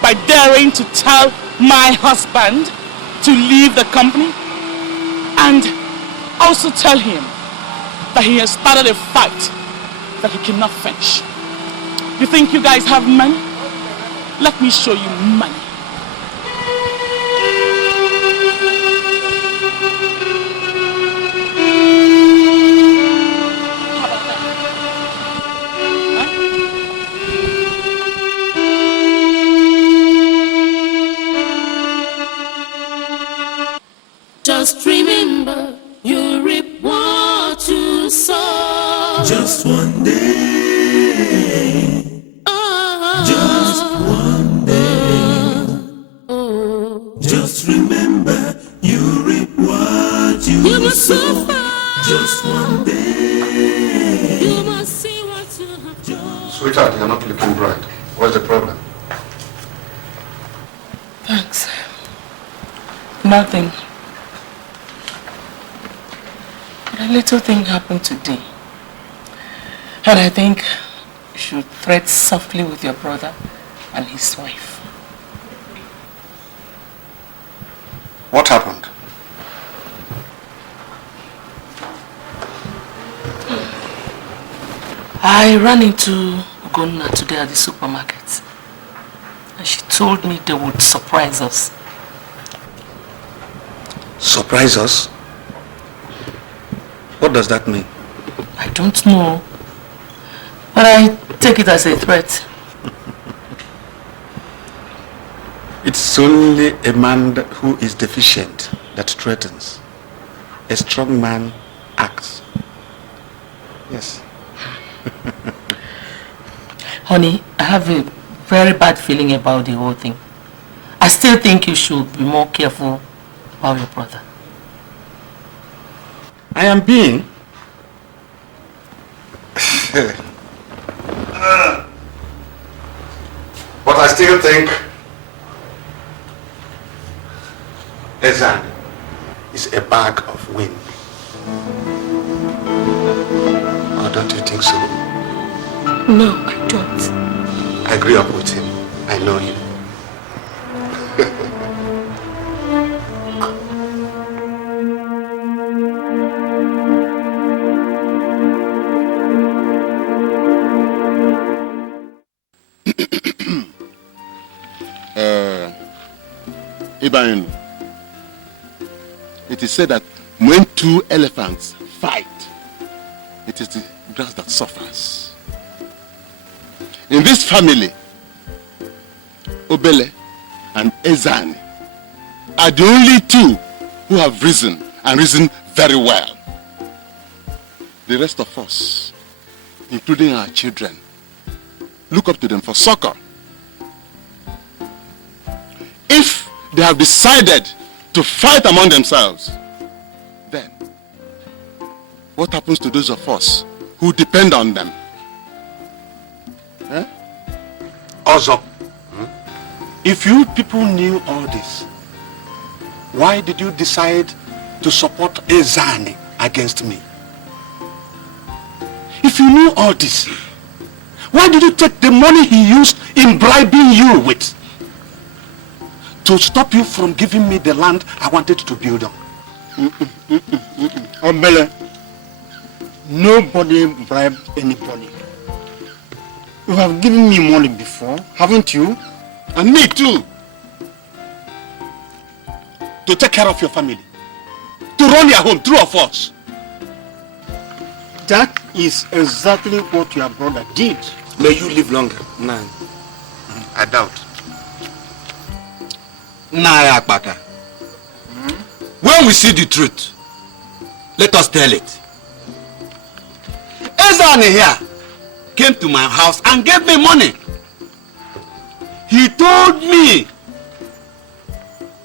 by daring to tell my husband to leave the company. And also tell him that he has started a fight that he cannot finish. You think you guys have money? Let me show you money. Just remember, you reap what you sow. Just one day. Just one day. Just remember, you reap what you sow. Just one day. You must see what you have done. Sweetheart, you're not looking bright. What's the problem? Thanks. Nothing. A little thing happened today. And I think you should tread softly with your brother and his wife. What happened? I ran into Ugonna today at the supermarket. And she told me they would surprise us. Surprise us? What does that mean? I don't know. But I take it as a threat. It's only a man who is deficient that threatens. A strong man acts. Yes. Honey, I have a very bad feeling about the whole thing. I still think you should be more careful about your brother. I am being. But I still think Ezeonu is a bag of wind. Or don't you think so? No, I don't. I grew up with him. I know him. It is said that when two elephants fight, it is the grass that suffers. In this family, Obele and Ezeonu are the only two who have risen, and risen very well. The rest of us, including our children, look up to them for succor. If they have decided to fight among themselves, then what happens to those of us who depend on them? Also, if you people knew all this, why did you decide to support Ezeonu against me? If you knew all this, why did you take the money he used in bribing you with to stop you from giving me the land I wanted to build on? Obele, nobody bribed anybody. You have given me money before, haven't you? And me too. To take care of your family. To run your home, two of us. That is exactly what your brother did. May you live longer. No. I doubt. Naya Akpaka. When we see the truth, let us tell it. Ezeonu here came to my house and gave me money. He told me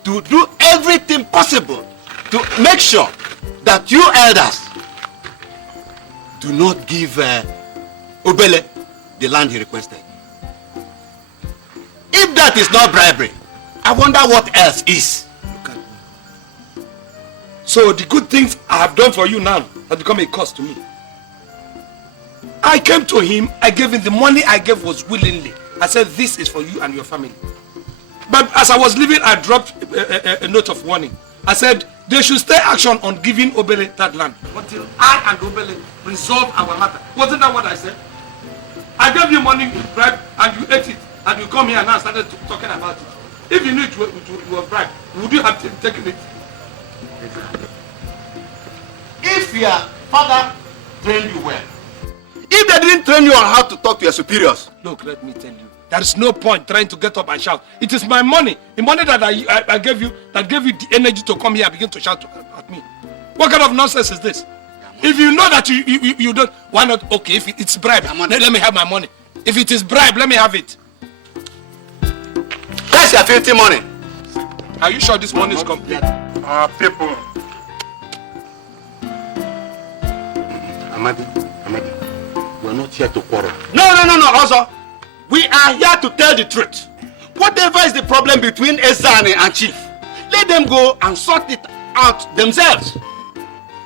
to do everything possible to make sure that you elders do not give Obele the land he requested. If that is not bribery, I wonder what else is. Look at me. So the good things I have done for you now have become a cost to me. I came to him, I gave him the money I gave was willingly. I said, this is for you and your family. But as I was leaving, I dropped a note of warning. I said, they should stay action on giving Obele that land until I and Obele resolve our matter. Wasn't that what I said? I gave you money in bribe and you ate it. And you come here and now started talking about it. If you knew it was bribe, would you have taken it? If your father trained you well, if they didn't train you on how to talk to your superiors. Look, let me tell you. There is no point trying to get up and shout. It is my money. The money that I gave you, that gave you the energy to come here and begin to shout at me. What kind of nonsense is this? If you know that you don't, why not? Okay, if it's bribe, let me have my money. If it is bribe, let me have it. That's your 50 money. Are you sure this money is complete? People. Amadi, we're not here to quarrel. No, also. We are here to tell the truth. Whatever is the problem between Ezani and Chief, let them go and sort it out themselves.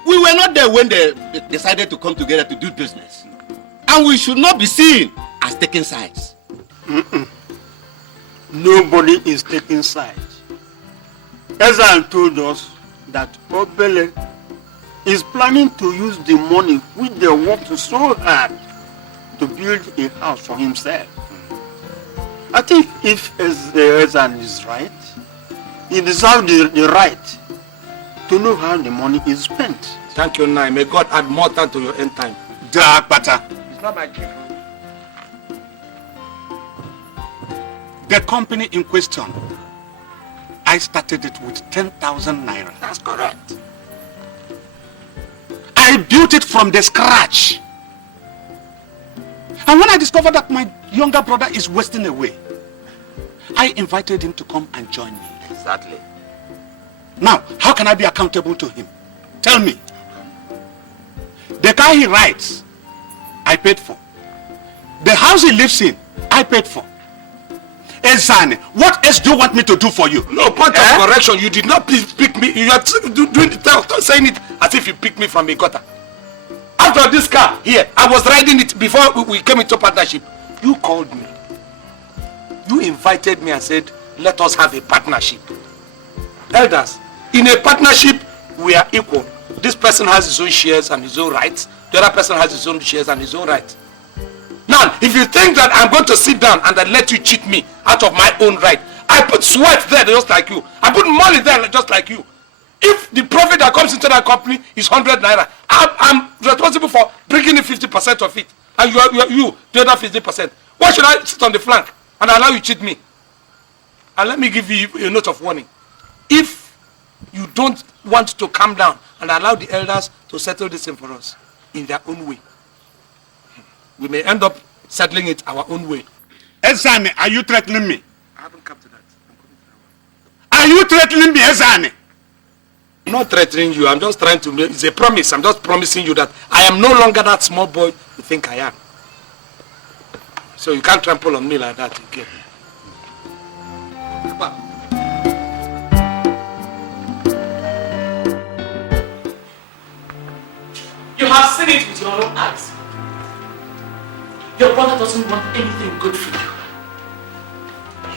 We were not there when they decided to come together to do business. And we should not be seen as taking sides. Nobody is taking sides. Ezan told us that Obele is planning to use the money which they worked so hard to build a house for himself. I think if Ezan is right, he deserves the right to know how the money is spent. Thank you, Nai. May God add more time to your end time. Dark butter. It's not my gift. The company in question, I started it with 10,000 naira. That's correct. I built it from the scratch. And when I discovered that my younger brother is wasting away, I invited him to come and join me. Exactly. Now, how can I be accountable to him? Tell me. The car he rides, I paid for. The house he lives in, I paid for. Ezani, what else do you want me to do for you? No, point of correction. You did not pick me. You are doing the saying it as if you picked me from a gutter. After this car here, I was riding it before we came into partnership. You called me. You invited me and said, let us have a partnership. Elders, in a partnership, we are equal. This person has his own shares and his own rights. The other person has his own shares and his own rights. Now, if you think that I'm going to sit down and then let you cheat me out of my own right, I put sweat there just like you. I put money there just like you. If the profit that comes into that company is 100 naira, I'm responsible for bringing in 50% of it. And you the other 50%. Why should I sit on the flank and allow you cheat me? And let me give you a note of warning. If you don't want to calm down and allow the elders to settle this thing for us in their own way, we may end up settling it our own way. Ezani, are you threatening me? I haven't come to that. Are you threatening me, Ezani? I'm not threatening you. I'm just trying to make, it's a promise. I'm just promising you that I am no longer that small boy you think I am. So you can't trample on me like that again. You have seen it with your own eyes. Your brother doesn't want anything good for you.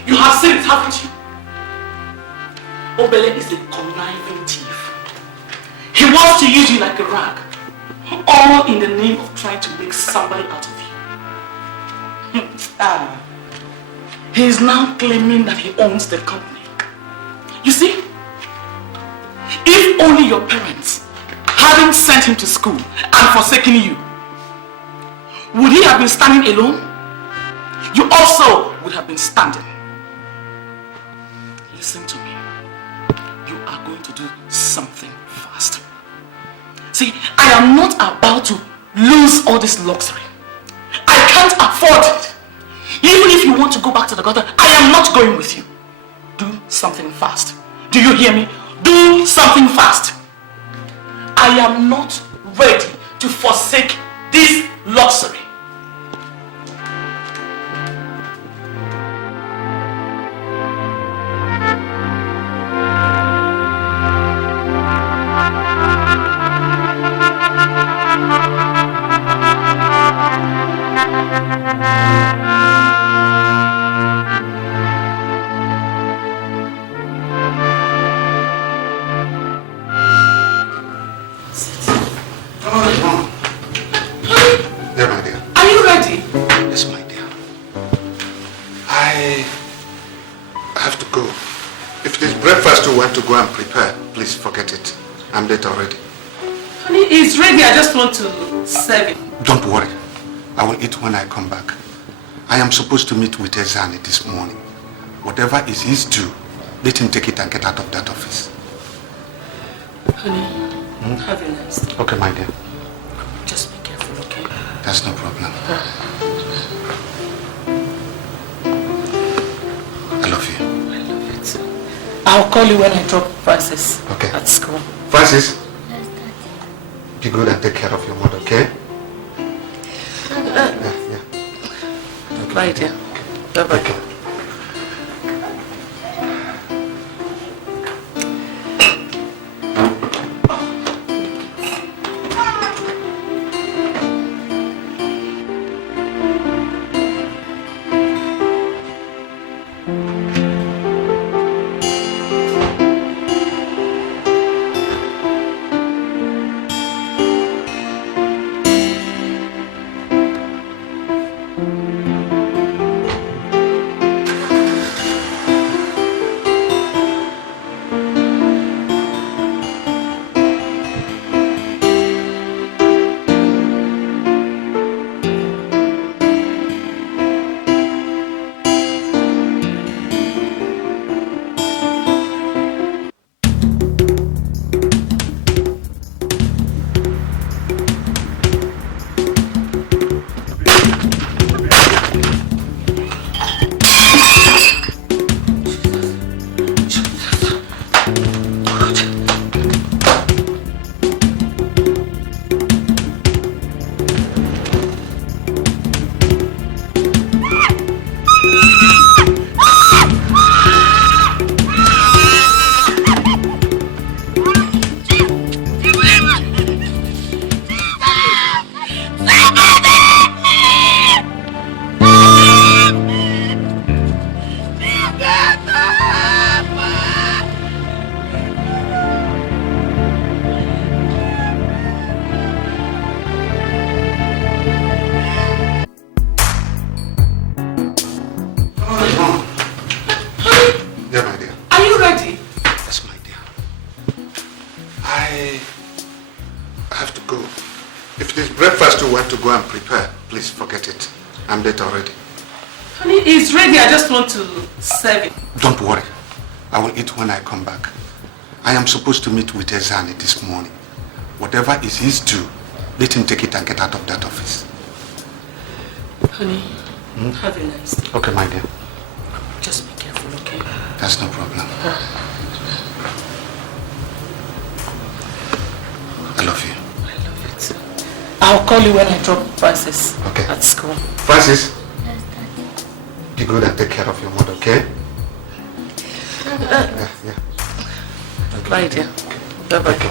You have seen it, haven't you? Obele is a conniving thief. He wants to use you like a rag, all in the name of trying to make somebody out of you. He is now claiming that he owns the company. You see, if only your parents hadn't sent him to school and forsaken you, would he have been standing alone? You also would have been standing. Listen to me. You are going to do something fast. See, I am not about to lose all this luxury. I can't afford it. Even if you want to go back to the gutter, I am not going with you. Do something fast. Do you hear me? Do something fast. I am not ready to forsake this luxury. go and prepare, please forget it. I'm late already. Honey, it's ready. I just want to serve it. Don't worry. I will eat when I come back. I am supposed to meet with Ezani this morning. Whatever is his due, let him take it and get out of that office. Honey, have a nice day. Okay, my dear. Just be careful, okay? That's no problem. I love you. I love you too. I'll call you when I drop Francis at school. Francis? Be good and take care of your mother, okay? Yeah. Bye, dear. Bye-bye. Okay. When I come back, I am supposed to meet with Ezani this morning. Whatever is his due, let him take it and get out of that office. Honey, have a nice day. Okay, my dear. Just be careful, okay? That's no problem. I love you. I love you too. I'll call you when I drop Francis at school. Francis? Be good and take care of your mother, okay? Yeah. Okay. Bye, dear. Bye-bye. Okay.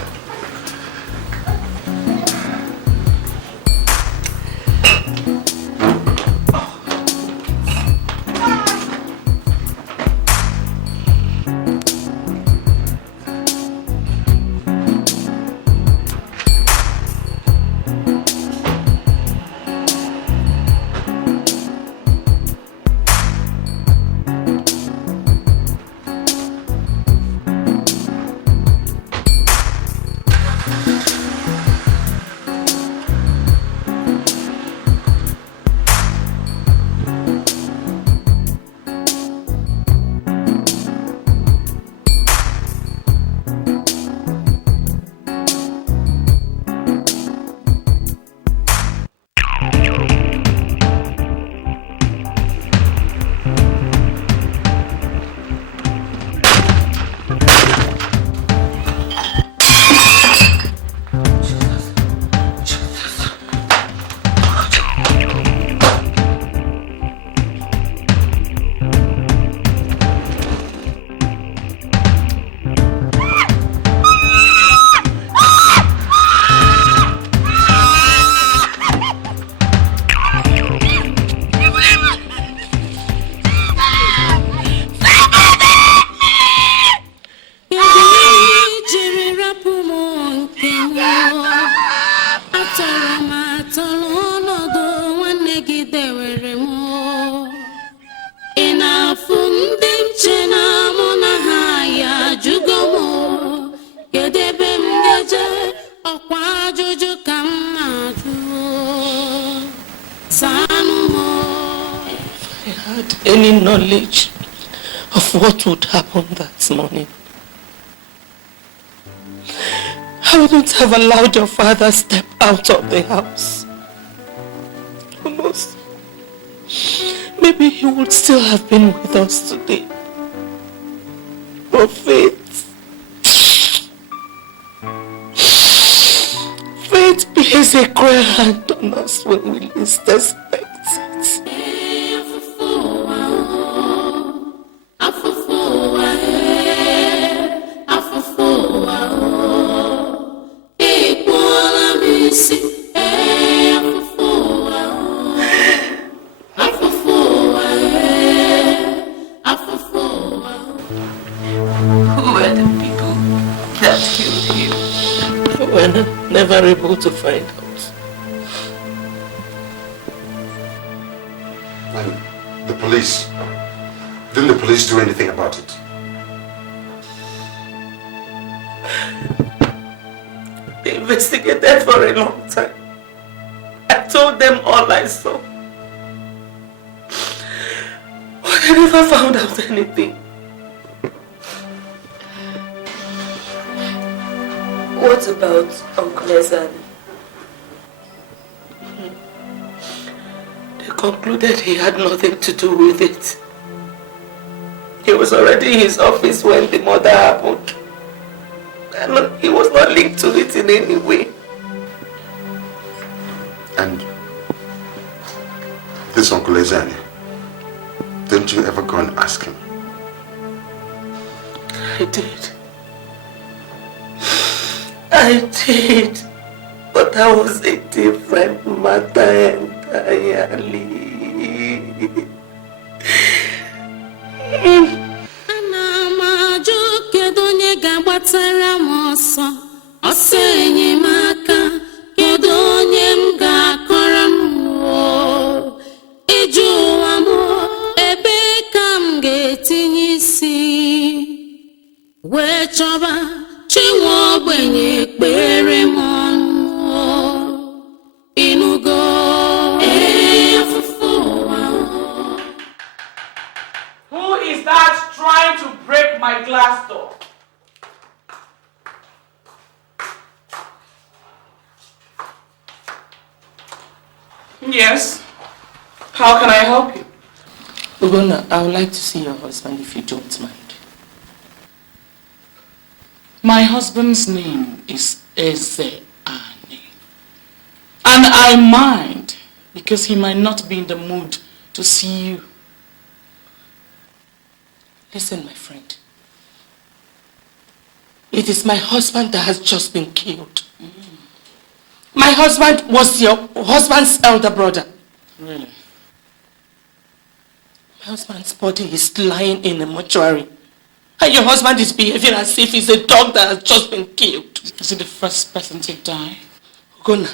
any knowledge of what would happen that morning, I wouldn't have allowed your father step out of the house. Who knows? Maybe he would still have been with us today. But fate plays a cruel hand on us when we least expect it. Never able to find out. And the police? Didn't the police do anything about it? They investigated for a long time. I told them all I saw. But they never found out anything. What about Uncle Ezeonu? They concluded he had nothing to do with it. He was already in his office when the murder happened. And he was not linked to it in any way. And this Uncle Ezeonu, didn't you ever go and ask him? I did. I did, but that was a different matter entirely. Who is that trying to break my glass door? Yes. How can I help you? Ugonna, I would like to see your husband if you don't mind. My husband's name is Ezeonu. And I mind because he might not be in the mood to see you. Listen, my friend. It is my husband that has just been killed. My husband was your husband's elder brother. Really? My husband's body is lying in a mortuary. And your husband is behaving as if he's a dog that has just been killed. Is he the first person to die? Ugonna,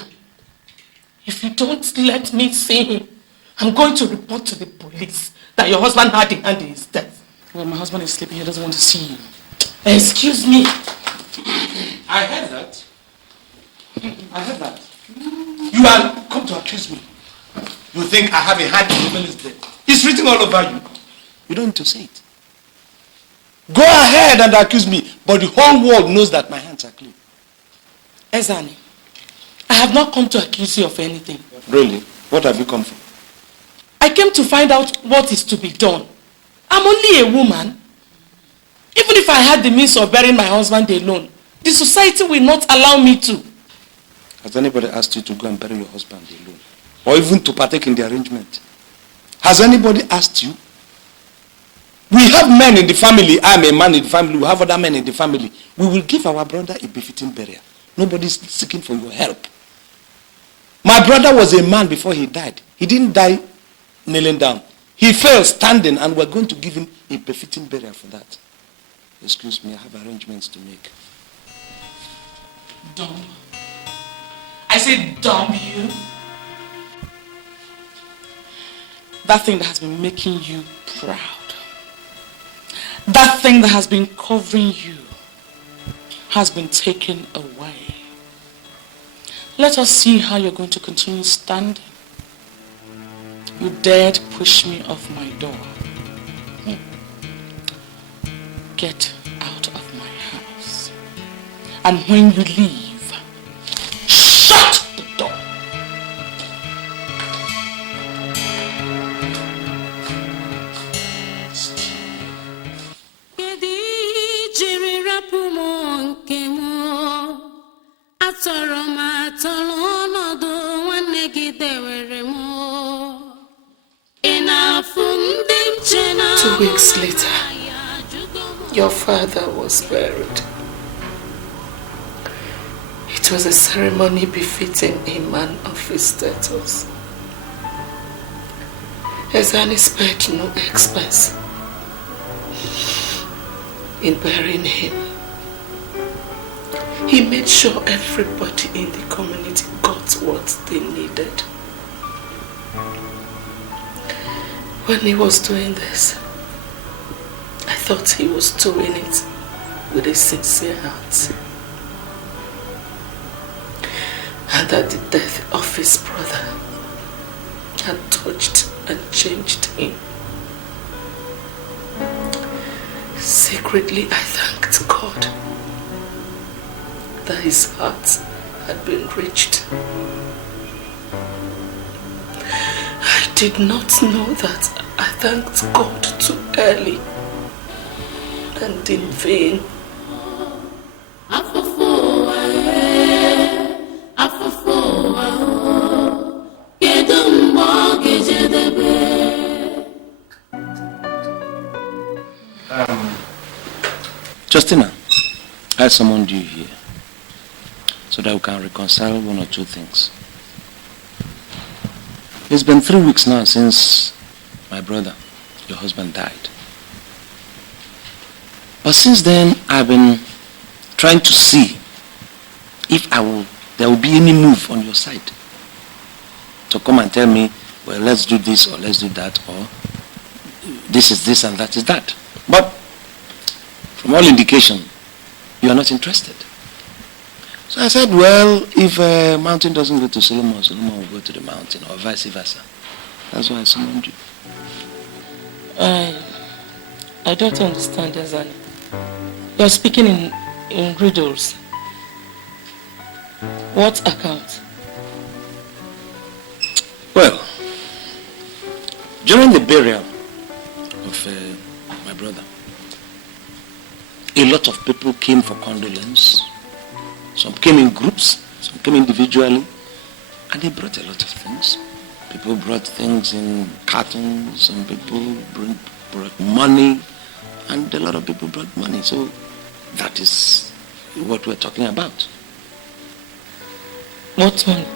if you don't let me see him, I'm going to report to the police that your husband had a hand in his death. Well, my husband is sleeping. He doesn't want to see you. Excuse me. I heard that. I heard that. You are come to accuse me. You think I have a hand in the fellow's death. It's written all over you. You don't need to say it. Go ahead and accuse me, but the whole world knows that my hands are clean. Ezeonu, I have not come to accuse you of anything. Really? What have you come for? I came to find out what is to be done. I'm only a woman. Even if I had the means of burying my husband alone, the society will not allow me to. Has anybody asked you to go and bury your husband alone? Or even to partake in the arrangement? Has anybody asked you? We have men in the family. I'm a man in the family. We have other men in the family. We will give our brother a befitting burial. Nobody's seeking for your help. My brother was a man before he died. He didn't die kneeling down. He fell standing, and we're going to give him a befitting burial for that. Excuse me, I have arrangements to make. Dumb. I said dumb you. That thing that has been making you proud. That thing that has been covering you has been taken away. Let us see how you're going to continue standing. You dared push me off my door. get out of my house. And when you leave, shut the door. Two weeks later, your father was buried. It was a ceremony befitting a man of his status. Ezeonu spared no expense in burying him. He made sure everybody in the community got what they needed. When he was doing this, I thought he was doing it with a sincere heart. And that the death of his brother had touched and changed him. Secretly, I thanked God that his heart had been reached. I did not know that I thanked God too early and in vain. Justina, I summoned you here so that we can reconcile one or two things. It's been 3 weeks now since my brother, your husband, died. But since then, I've been trying to see if there will be any move on your side to come and tell me, well, let's do this or let's do that, or this is this and that is that. But from all indication, you are not interested. So I said, well, if a mountain doesn't go to Solomon, Solomon will go to the mountain, or vice versa. That's why I summoned you. I don't understand, Ezeonu. You're speaking in riddles. What account? Well, during the burial of my brother, a lot of people came for condolence. Some came in groups, some came individually, and they brought a lot of things. People brought things in cartons, some people brought money, and a lot of people brought money. So that is what we're talking about. What money?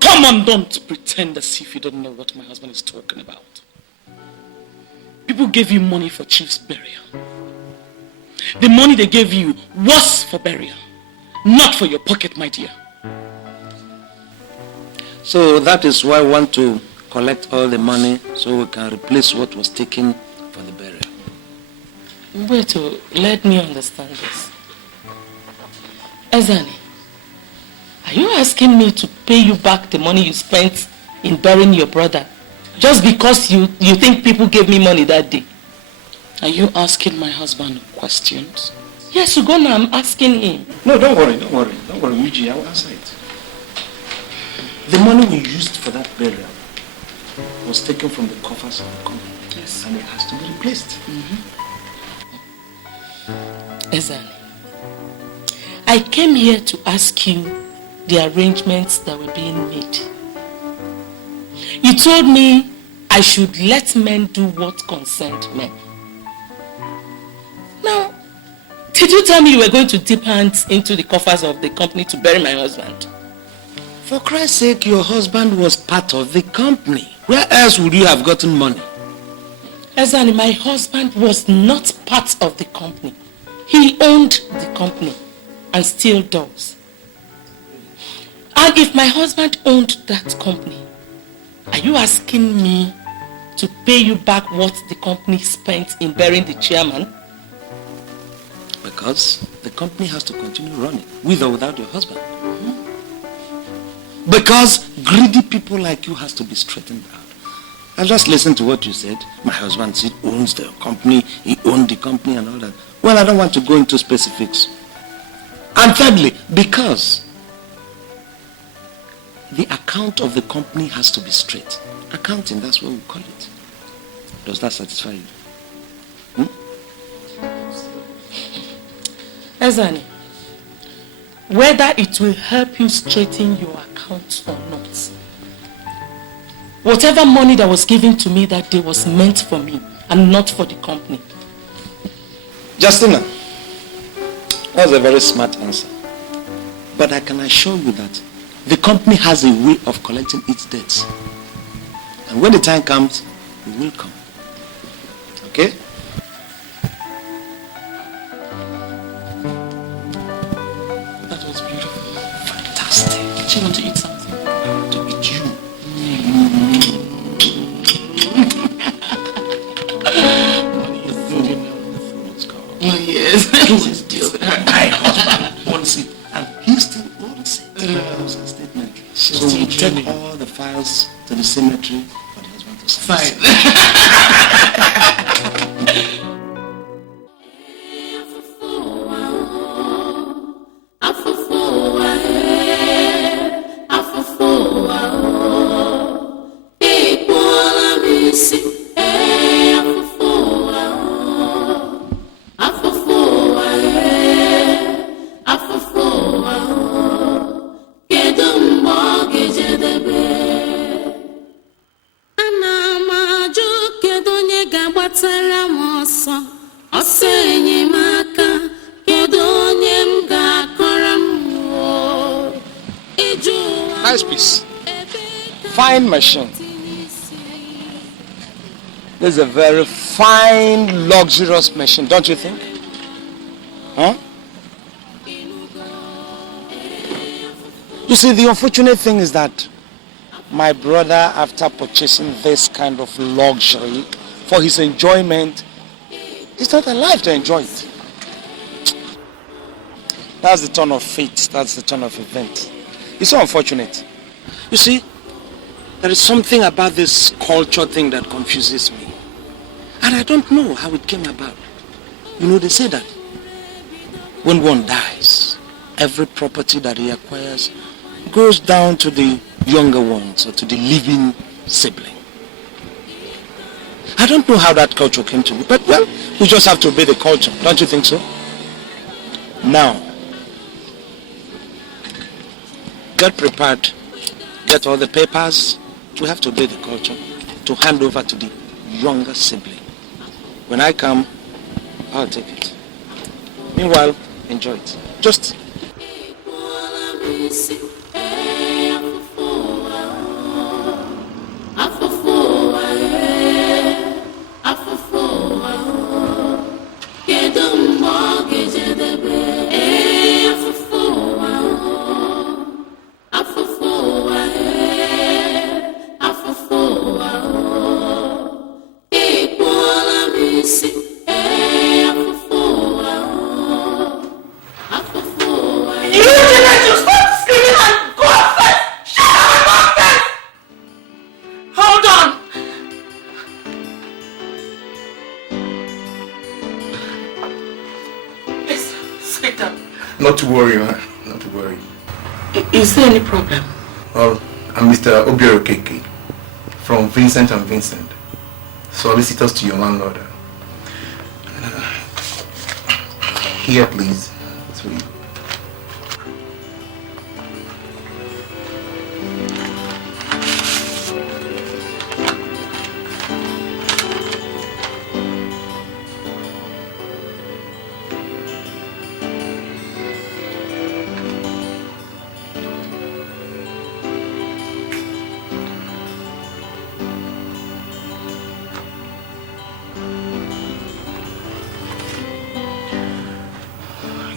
Come on, don't pretend as if you don't know what my husband is talking about. People gave you money for Chief's burial. The money they gave you was for burial, not for your pocket, my dear. So that is why I want to collect all the money so we can replace what was taken for the burial. Wait, let me understand this. Ezeonu, are you asking me to pay you back the money you spent in burying your brother just because you think people gave me money that day? Are you asking my husband questions? Yes, Ugonna, I'm asking him. No, don't worry, Yuji, I will answer it. The money we used for that burial was taken from the coffers of the company. Yes. And it has to be replaced. Ezeonu, I came here to ask you the arrangements that were being made. You told me I should let men do what concerned men. Now, did you tell me you were going to dip hands into the coffers of the company to bury my husband? For Christ's sake, your husband was part of the company. Where else would you have gotten money? Ezeonu, my husband was not part of the company. He owned the company and still does. And if my husband owned that company, are you asking me to pay you back what the company spent in burying the chairman? Because the company has to continue running, with or without your husband. Because greedy people like you has to be straightened out. I just listened to what you said. My husband owns the company, he owned the company and all that. Well, I don't want to go into specifics. And thirdly, because the account of the company has to be straight. Accounting, that's what we call it. Does that satisfy you? Ezani, whether it will help you straighten your accounts or not, whatever money that was given to me that day was meant for me and not for the company. Justina, that was a very smart answer. But I can assure you that the company has a way of collecting its debts. And when the time comes, it will come. Okay? That was beautiful. Fantastic. She want to eat something. I want to eat you. Money is good, you know. The food is gone. Oh, yes. Just deal with her. My husband owns it. And he still owns it. That was a statement. So we take all the files to the cemetery for the husband to sign. Nice piece. Fine machine. This is a very fine, luxurious machine, don't you think? Huh? You see, the unfortunate thing is that my brother, after purchasing this kind of luxury for his enjoyment, is not alive to enjoy it. That's the turn of fate. That's the turn of event. It's so unfortunate. You see, there is something about this culture thing that confuses me. And I don't know how it came about. You know, they say that when one dies, every property that he acquires goes down to the younger ones or to the living sibling. I don't know how that culture came to be, but well, we just have to obey the culture. Don't you think so? Now, get prepared, get all the papers. We have to obey the culture to hand over to the younger sibling. When I come, I'll take it. Meanwhile, enjoy it. Just Not to worry, man. Not to worry. Is there any problem? Well, I'm Mr. Obioro Keke from Vincent and Vincent, solicitors to your landlord. Here, please. Sweet.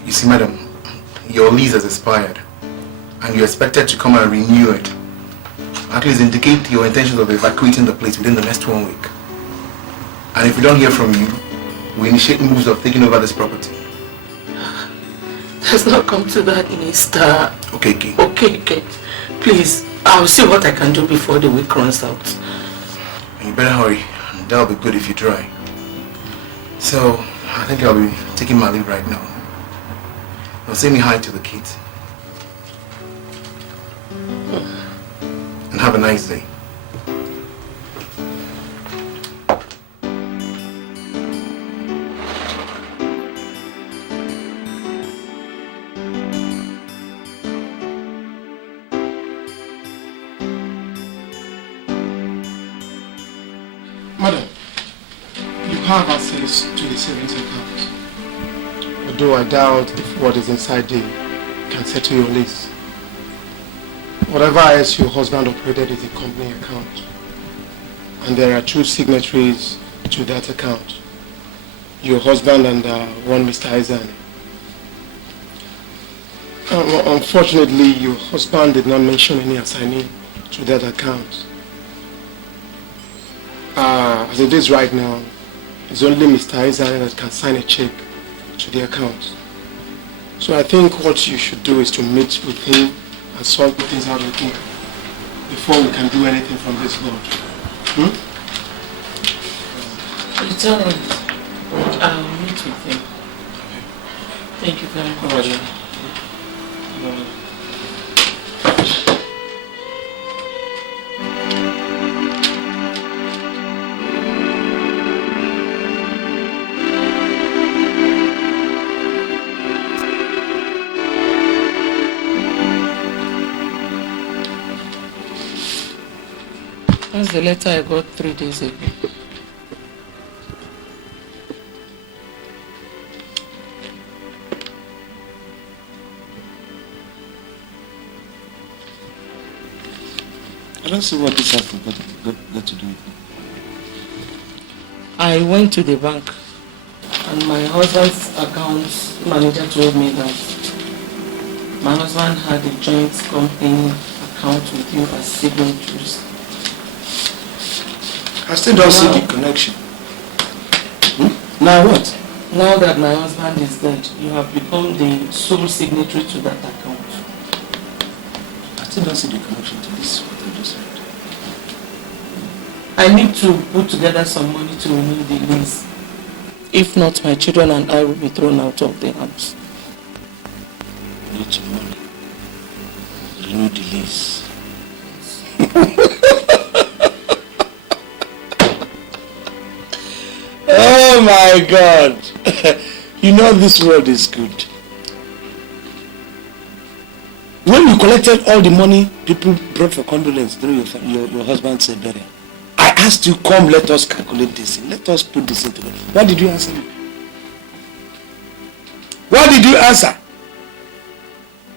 You see, madam, your lease has expired and you're expected to come and renew it. At least indicate your intention of evacuating the place within the next 1 week. And if we don't hear from you, we initiate moves of taking over this property. Let's not come to that, Mr. Okay, Kay. Okay, okay. Please, I'll see what I can do before the week runs out. And you better hurry. That'll be good if you try. So, I think I'll be taking my leave right now. I'll say me hi to the kids. And have a nice day. Madam, you have access to the savings account. Although I doubt if what is inside there can settle your lease. Whatever else your husband operated is a company account. And there are 2 signatories to that account. Your husband and one Mr. Ezeonu. Unfortunately, your husband did not mention any assignee to that account. As it is right now, it's only Mr. Ezeonu that can sign a check to the account. So I think what you should do is to meet with him and sort things out with him before we can do anything from this lodge. It's alright. I'll meet with him. Thank you very much. That's the letter I got 3 days ago. I don't see what this has got to do with it. I went to the bank and my husband's account manager told me that my husband had a joint company account with you as signatories. I still don't see the connection. Now what? Now that my husband is dead, you have become the sole signatory to that account. I still don't see the connection to this, what I just said. I need to put together some money to renew the lease. If not, my children and I will be thrown out of the house. Need some money. Renew the lease. Oh my God! You know this world is good. When you collected all the money people brought for condolence through your husband's burial, I asked you, come, let us calculate this in. Let us put this into it. What did you answer me? What did you answer?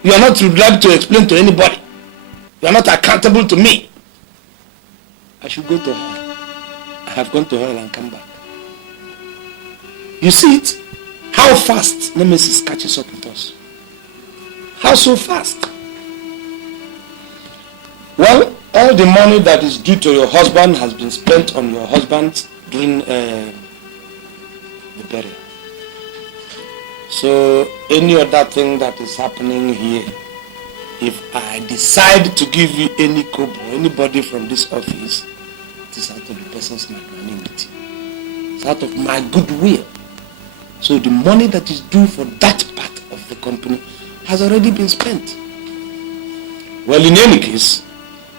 You are not obliged to explain to anybody. You are not accountable to me. I should go to hell. I have gone to hell and come back. You see it? How fast Nemesis catches up with us. How so fast? Well, all the money that is due to your husband has been spent on your husband during the burial. So any other thing that is happening here, if I decide to give you any kobo, anybody from this office, it is out of the person's magnanimity. It's out of my goodwill. So the money that is due for that part of the company has already been spent. Well, in any case,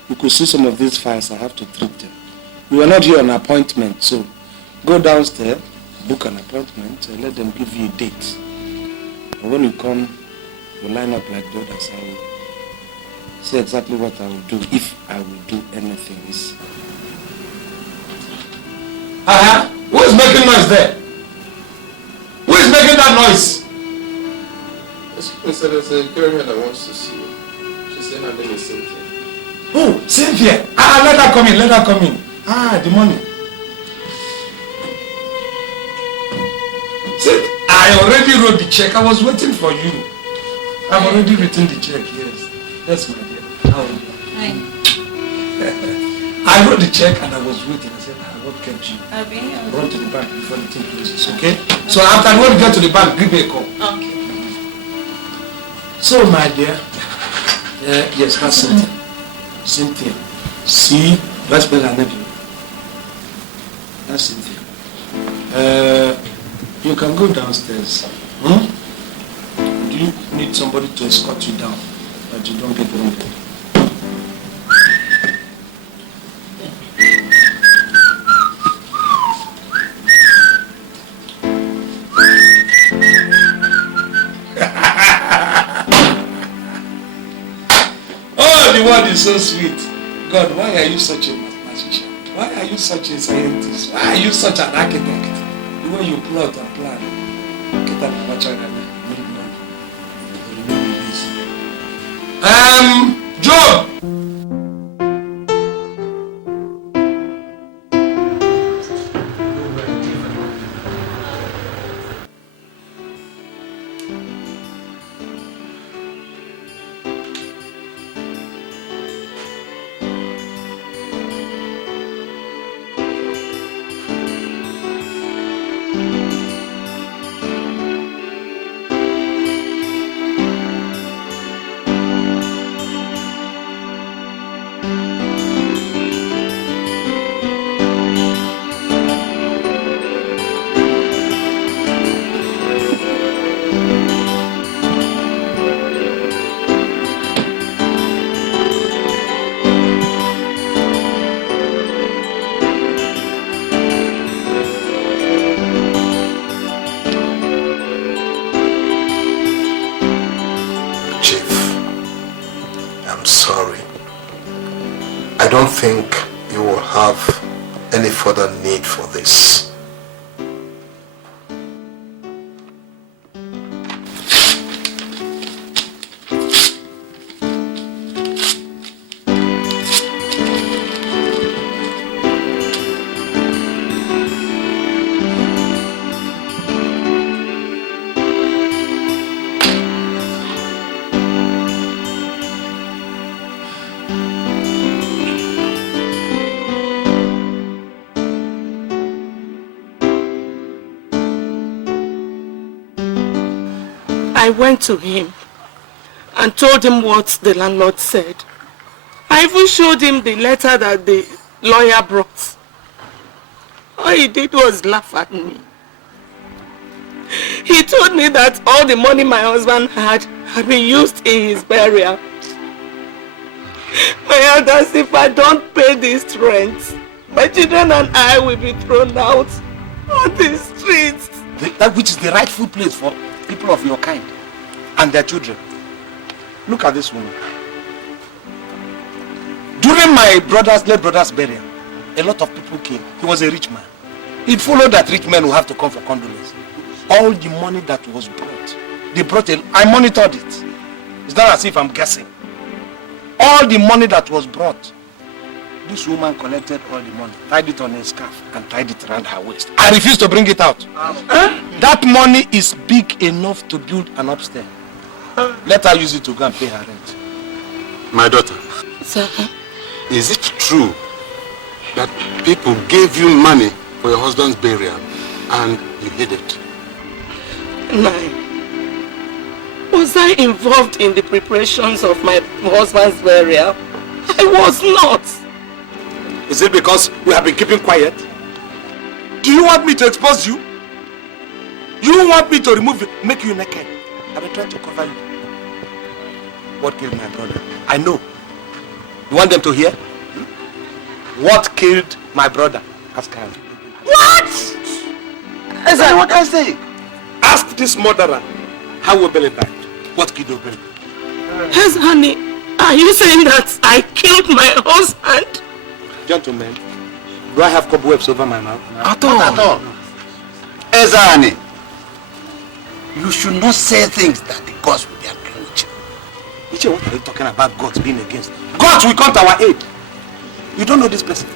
you could see some of these files. I have to treat them. We were not here on appointment, so go downstairs, book an appointment, and let them give you a date. And when you come, you line up like the others. I will say exactly what I will do, if I will do anything. Who is making noise there? Who is making that noise? There's a girl here that wants to see you. She said her name is Cynthia. Oh, Cynthia! Let her come in, let her come in. The money. See, I already wrote the check. I was waiting for you. I've already written the check, yes. Yes, my dear. How are you? Hi. I wrote the check and I was waiting. I said, what kept you? I'll be here. Run to the bank before the thing closes, okay? So after when you get to the bank, give me a call. Okay. So, my dear, yes, that's Cynthia. Cynthia. See, let's spell her name. That's Cynthia. You can go downstairs. Hmm? Do you need somebody to escort you down, that you don't get wounded? Oh, the word is so sweet. God, why are you such a mathematician? Why are you such a scientist? Why are you such an architect? The way you plot and plan. Get up and watch out and Job! I don't think you will have any further need for this. I went to him and told him what the landlord said. I even showed him the letter that the lawyer brought. All he did was laugh at me. He told me that all the money my husband had been used in his burial. My elders, if I don't pay this rent, my children and I will be thrown out on the streets. That which is the rightful place for people of your kind and their children. Look at this woman. During my late brother's burial, a lot of people came. He was a rich man. It followed that rich men will have to come for condolence. All the money that was brought, they brought I monitored it. It's not as if I'm guessing. All the money that was brought, this woman collected all the money, tied it on a scarf and tied it around her waist. I refused to bring it out. That money is big enough to build an upstairs. Let her use it to go and pay her rent. My daughter. Sir? Is it true that people gave you money for your husband's burial and you hid it? No. Was I involved in the preparations of my husband's burial? I was not. Is it because we have been keeping quiet? Do you want me to expose you? You want me to make you naked? I've been trying to cover you. What killed my brother? I know. You want them to hear? What killed my brother? Ask her. What? Is that what I say? Ask this murderer how Obele died. What killed Obele? Yes, honey. Are you saying that I killed my husband? Gentlemen, do I have cobwebs over my mouth? At all. Not at all. Ezani, you should not say things that the gods will be agreeing with you. Iche, what are you talking about gods being against? Gods will come to our aid. You don't know this person.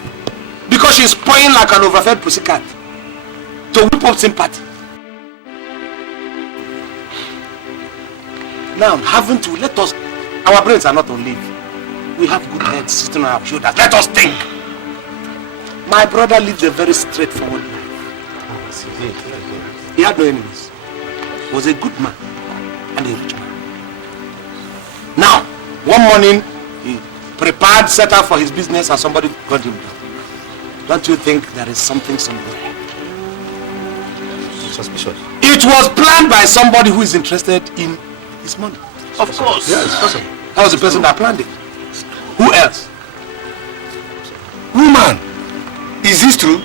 Because she's pawing like an overfed pussycat to whip up sympathy. Now, haven't we? Let us, our brains are not on leave. We have good heads sitting on our shoulders. Let us think. My brother lived a very straightforward life. He had no enemies. He was a good man and a rich man. Now, one morning, he prepared, set up for his business and somebody got him down. Don't you think there is something somewhere? suspicious. It was planned by somebody who is interested in his money. Of course. Yes, possible. That was the person that planned it. Who else? Woman, is this true?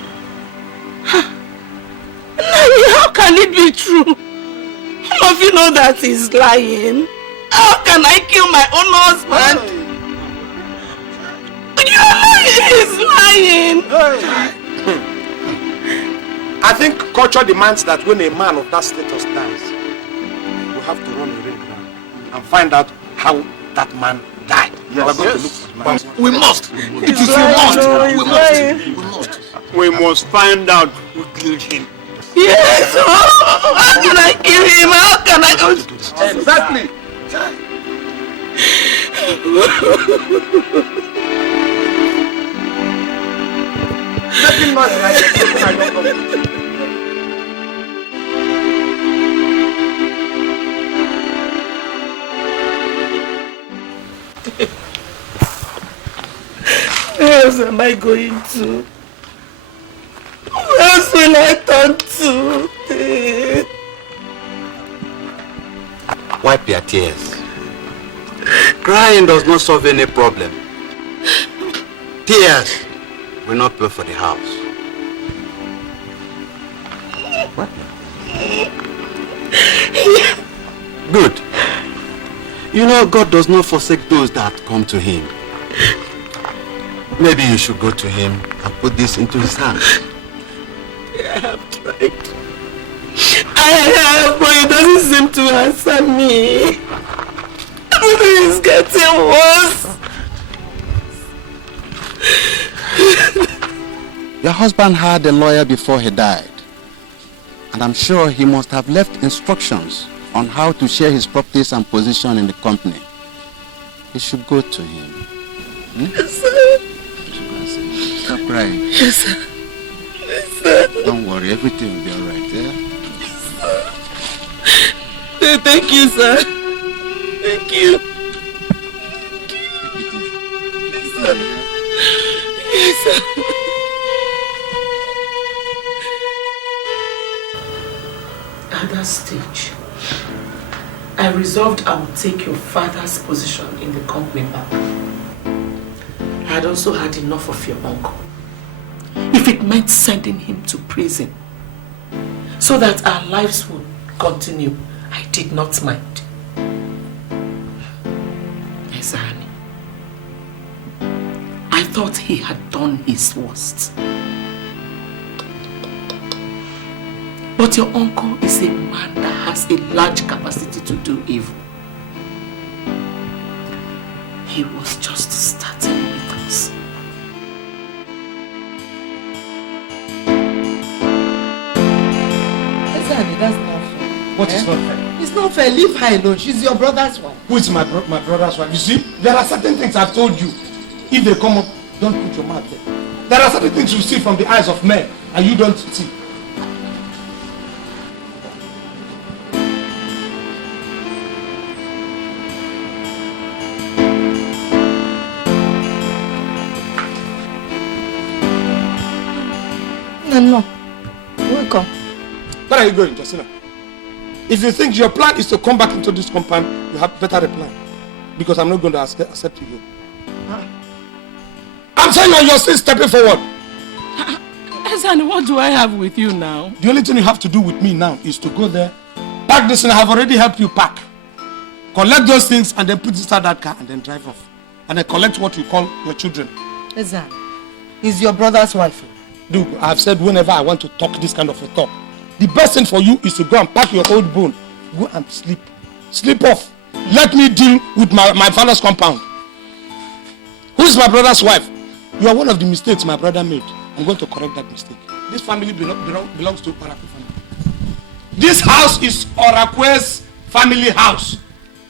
How can it be true? All of you know that he's lying. How can I kill my own husband? You're lying, he's lying. I think culture demands that when a man of that status dies, we have to run a ring around and find out how that man died. Yes. We're going to look for the man. We must. It is we must. We must find out who killed him. Yes! Oh, how can I kill him? How can I... Exactly. Making noise like I don't know. Where else am I going to? Where else will I turn to? Wipe your tears. Crying does not solve any problem. Tears will not pay for the house. What? Good. You know, God does not forsake those that come to him. Maybe you should go to him and put this into his hands. I have tried. I have, but he doesn't seem to answer me. Everything is getting worse. Your husband had a lawyer before he died, and I'm sure he must have left instructions on how to share his properties and position in the company. You should go to him. Yes, sir. Stop crying. Yes, sir. Yes, sir. Don't worry, everything will be alright, yeah? Yes, thank you, sir. Thank you. Yes, sir. Yes, sir. At that stage, I resolved I would take your father's position in the company back. I had also had enough of your uncle. If it meant sending him to prison so that our lives would continue, I did not mind. Ezani, I thought he had done his worst. But your uncle is a man that has a large capacity to do evil. He was just starting with us. Ezani, that's not fair. What is not fair? It's not fair. Leave her alone. She's your brother's wife. Who is my brother's wife? You see, there are certain things I've told you. If they come up, don't put your mouth there. There are certain things you see from the eyes of men and you don't see. No. Welcome. Where are you going, Josina? If you think your plan is to come back into this compound, you have better a plan. Because I'm not going to accept you here. I'm saying you're still stepping forward. Ezani, what do I have with you now? The only thing you have to do with me now is to go there, pack this, and I have already helped you pack. Collect those things and then put inside that car and then drive off. And then collect what you call your children. Ezani, he's your brother's wife. Look, I have said whenever I want to talk this kind of a talk, the best thing for you is to go and pack your old bone. Go and sleep. Sleep off. Let me deal with my father's compound. Who is my brother's wife? You are one of the mistakes my brother made. I'm going to correct that mistake. This family belongs to Orakwe family. This house is Orakwe's family house.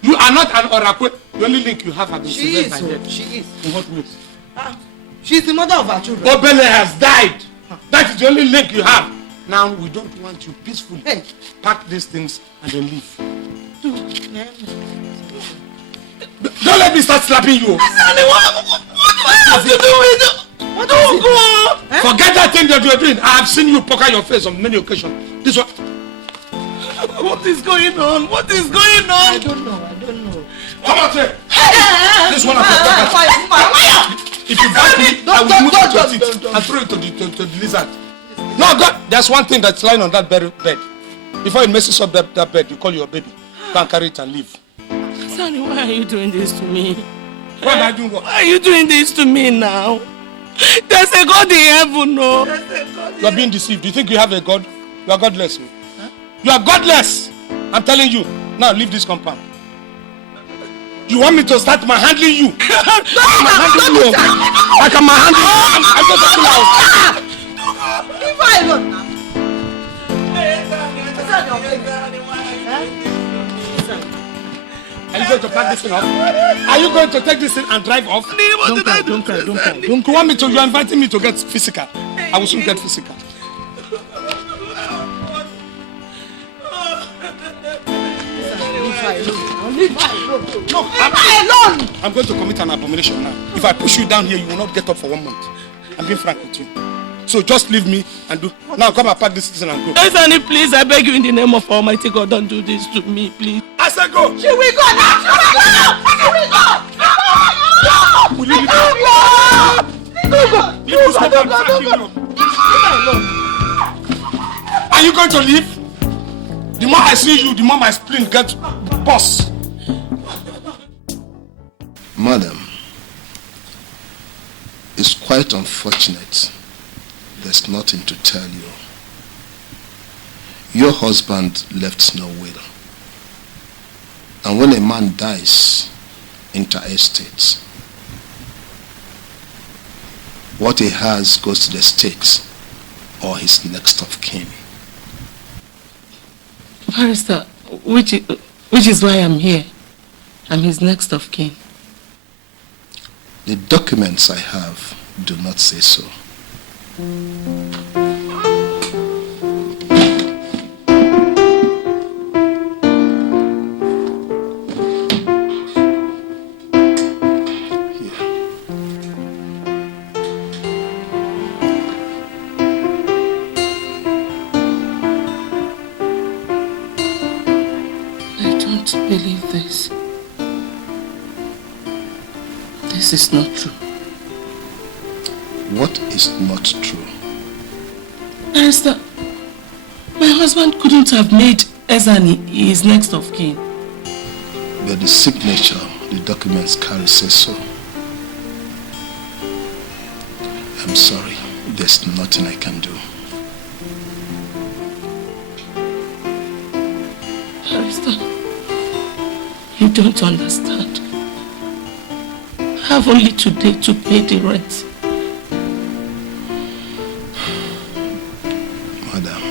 You are not an Orakwe. The only link you have been severed by death. She is. In what ways? She's the mother of our children. Obele has died. That is the only link you have. Now we don't want you peacefully. Hey. Pack these things and then leave. Don't let me start slapping you. What do I have to do with it? Forget that thing that you are doing. I have seen you poke your face on many occasions. This one. What is going on? What is going on? I don't know. Come on, sir. This one of if you bite me, I will move it to your teeth and throw it to the lizard. No, God, there's one thing that's lying on that bed. Before it messes up that bed, you call your baby. Go and carry it and leave. Sonny, why are you doing this to me? Why am I doing what? Why are you doing this to me now? There's a God in heaven, no? You are being deceived. Do you think you have a God? You are godless. Huh? You are godless. I'm telling you. Now leave this compound. You want me to start manhandling you? Like I'm manhandling you. I'm just talking out. Leave her alone now. Are you going to pack this thing off? Are you going to take this thing and drive off? Don't cry. Don't want me to. You are inviting me to get physical. I will soon get physical. Leave her alone. No, I'm going to commit an abomination now. If I push you down here, you will not get up for 1 month. I'm being frank with you. So just leave me and do. Now come and pack this thing and go. Sonny, please, I beg you in the name of Almighty God, don't do this to me, please. I said go. She will go now. Will you leave? Are you going to leave? The more I see you, the more my spleen gets burst. Madam, it's quite unfortunate. There's nothing to tell you. Your husband left no will. And when a man dies interstate, what he has goes to the state or his next of kin. Barrister, which is why I'm here. I'm his next of kin. The documents I have do not say so. Believe this. This is not true. What is not true? Barrister, my husband couldn't have made Ezeonu his next of kin. But the signature the documents carry says so. I'm sorry. There's nothing I can do. Barrister, you don't understand. I have only today to pay the rent. Madam,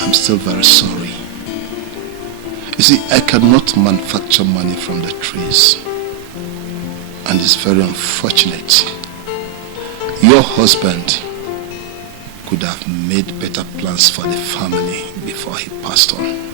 I'm still very sorry. You see, I cannot manufacture money from the trees. And it's very unfortunate. Your husband could have made better plans for the family before he passed on.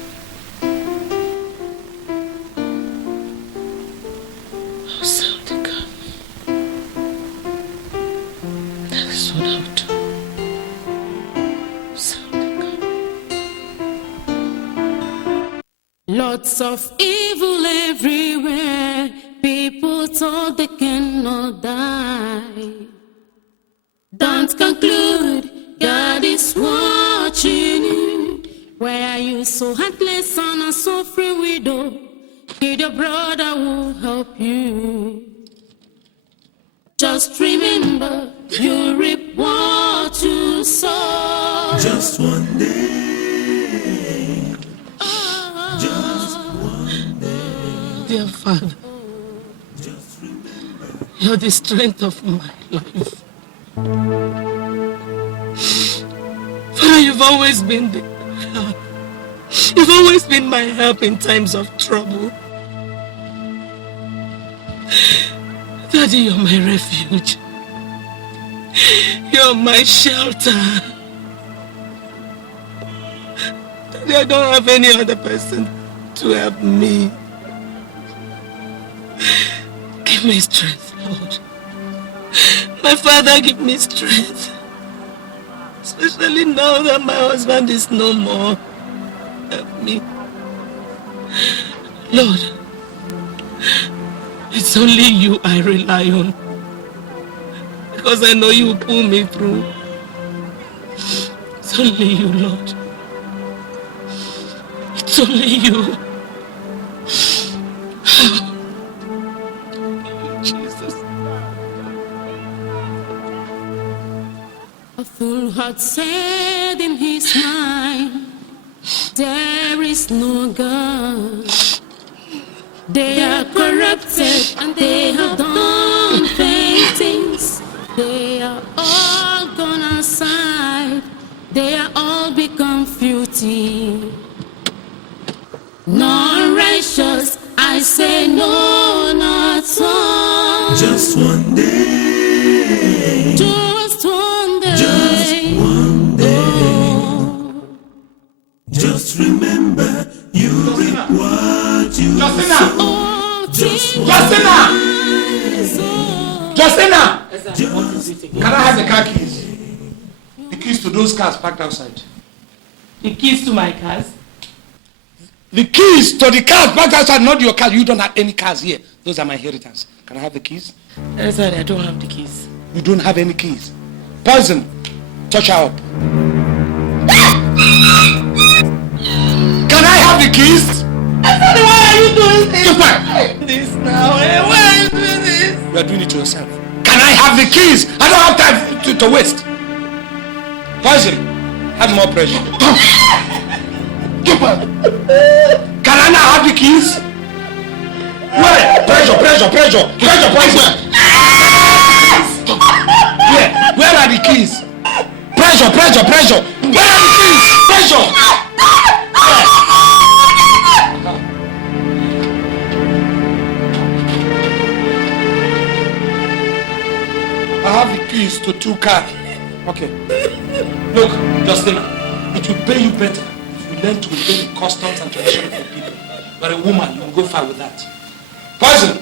Lots of evil everywhere. People thought they cannot die. Don't conclude, God is watching you. Why are you so heartless on a suffering widow? Kid, your brother will help you. Just remember, you reap what you sow. Just one day. Just one day. Dear Father, you're the strength of my life. Father, you've always been there. You've always been my help in times of trouble. Daddy, you're my refuge. You're my shelter. Daddy, I don't have any other person to help me. Give me strength, Lord. My Father, give me strength. Especially now that my husband is no more. help me. Lord, it's only you I rely on. Because I know you will pull me through. It's only you, Lord. It's only you. Jesus. A fool had said in his mind, there is no God. They are corrupted and they have done vain things. They are all gone aside. They are all become filthy. Non-righteous, I say no, not one. Just one day. Just one day. Just one day. Oh. Just remember, you reap what you sow. Oh, Justina! Can I have the car keys? The keys to those cars parked outside. The keys to my cars? The keys to the cars parked outside, not your car. You don't have any cars here. Those are my inheritance. Can I have the keys? Sorry, I don't have the keys. You don't have any keys. Poison, touch her up. Can I have the keys? Why are you doing this? This now, why are you doing this? You are doing it to yourself. Can I have the keys? I don't have time to waste. Poison, have more pressure. Can I now have the keys? Where? Pressure, poison. Where are the keys? Pressure. Where are the keys? Pressure. I have the keys to 2 cars. Okay. Look, Justina, it will pay you better if you learn to obey the customs and traditions of people. But a woman, you will go far with that. Poison!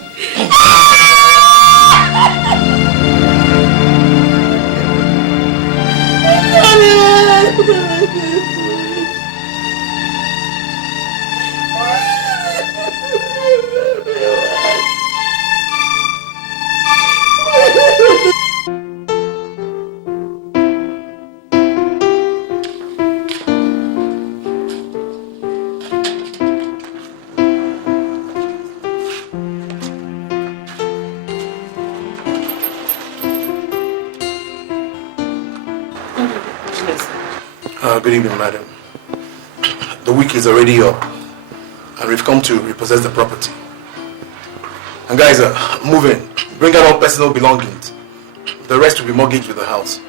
Good evening, madam. The week is already up, and we've come to repossess the property. And guys, move in. Bring out all personal belongings. The rest will be mortgaged with the house.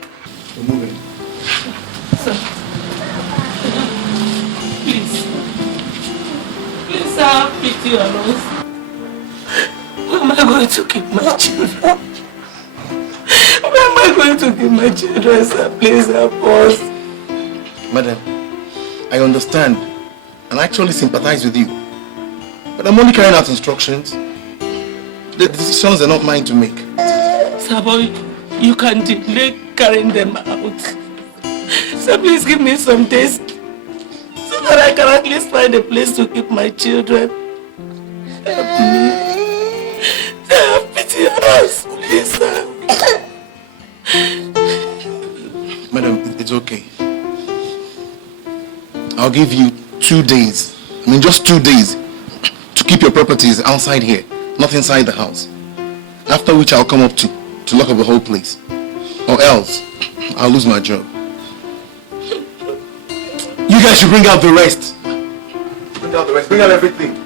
We're moving. Sir. Please, sir, pity on us. Where am I going to keep my children? Where am I going to keep my children, sir? Please help us. Madam, I understand and I actually sympathize with you. But I'm only carrying out instructions. The decisions are not mine to make. Sir, boy, you can delay carrying them out. So please give me some days so that I can at least find a place to keep my children. Help me. Have pity on us, please, sir. Madam, it's okay. I'll give you 2 days. I mean, just 2 days to keep your properties outside here, not inside the house. After which I'll come up to lock up the whole place. Or else, I'll lose my job. You guys should bring out the rest. Bring out the rest. Bring out everything.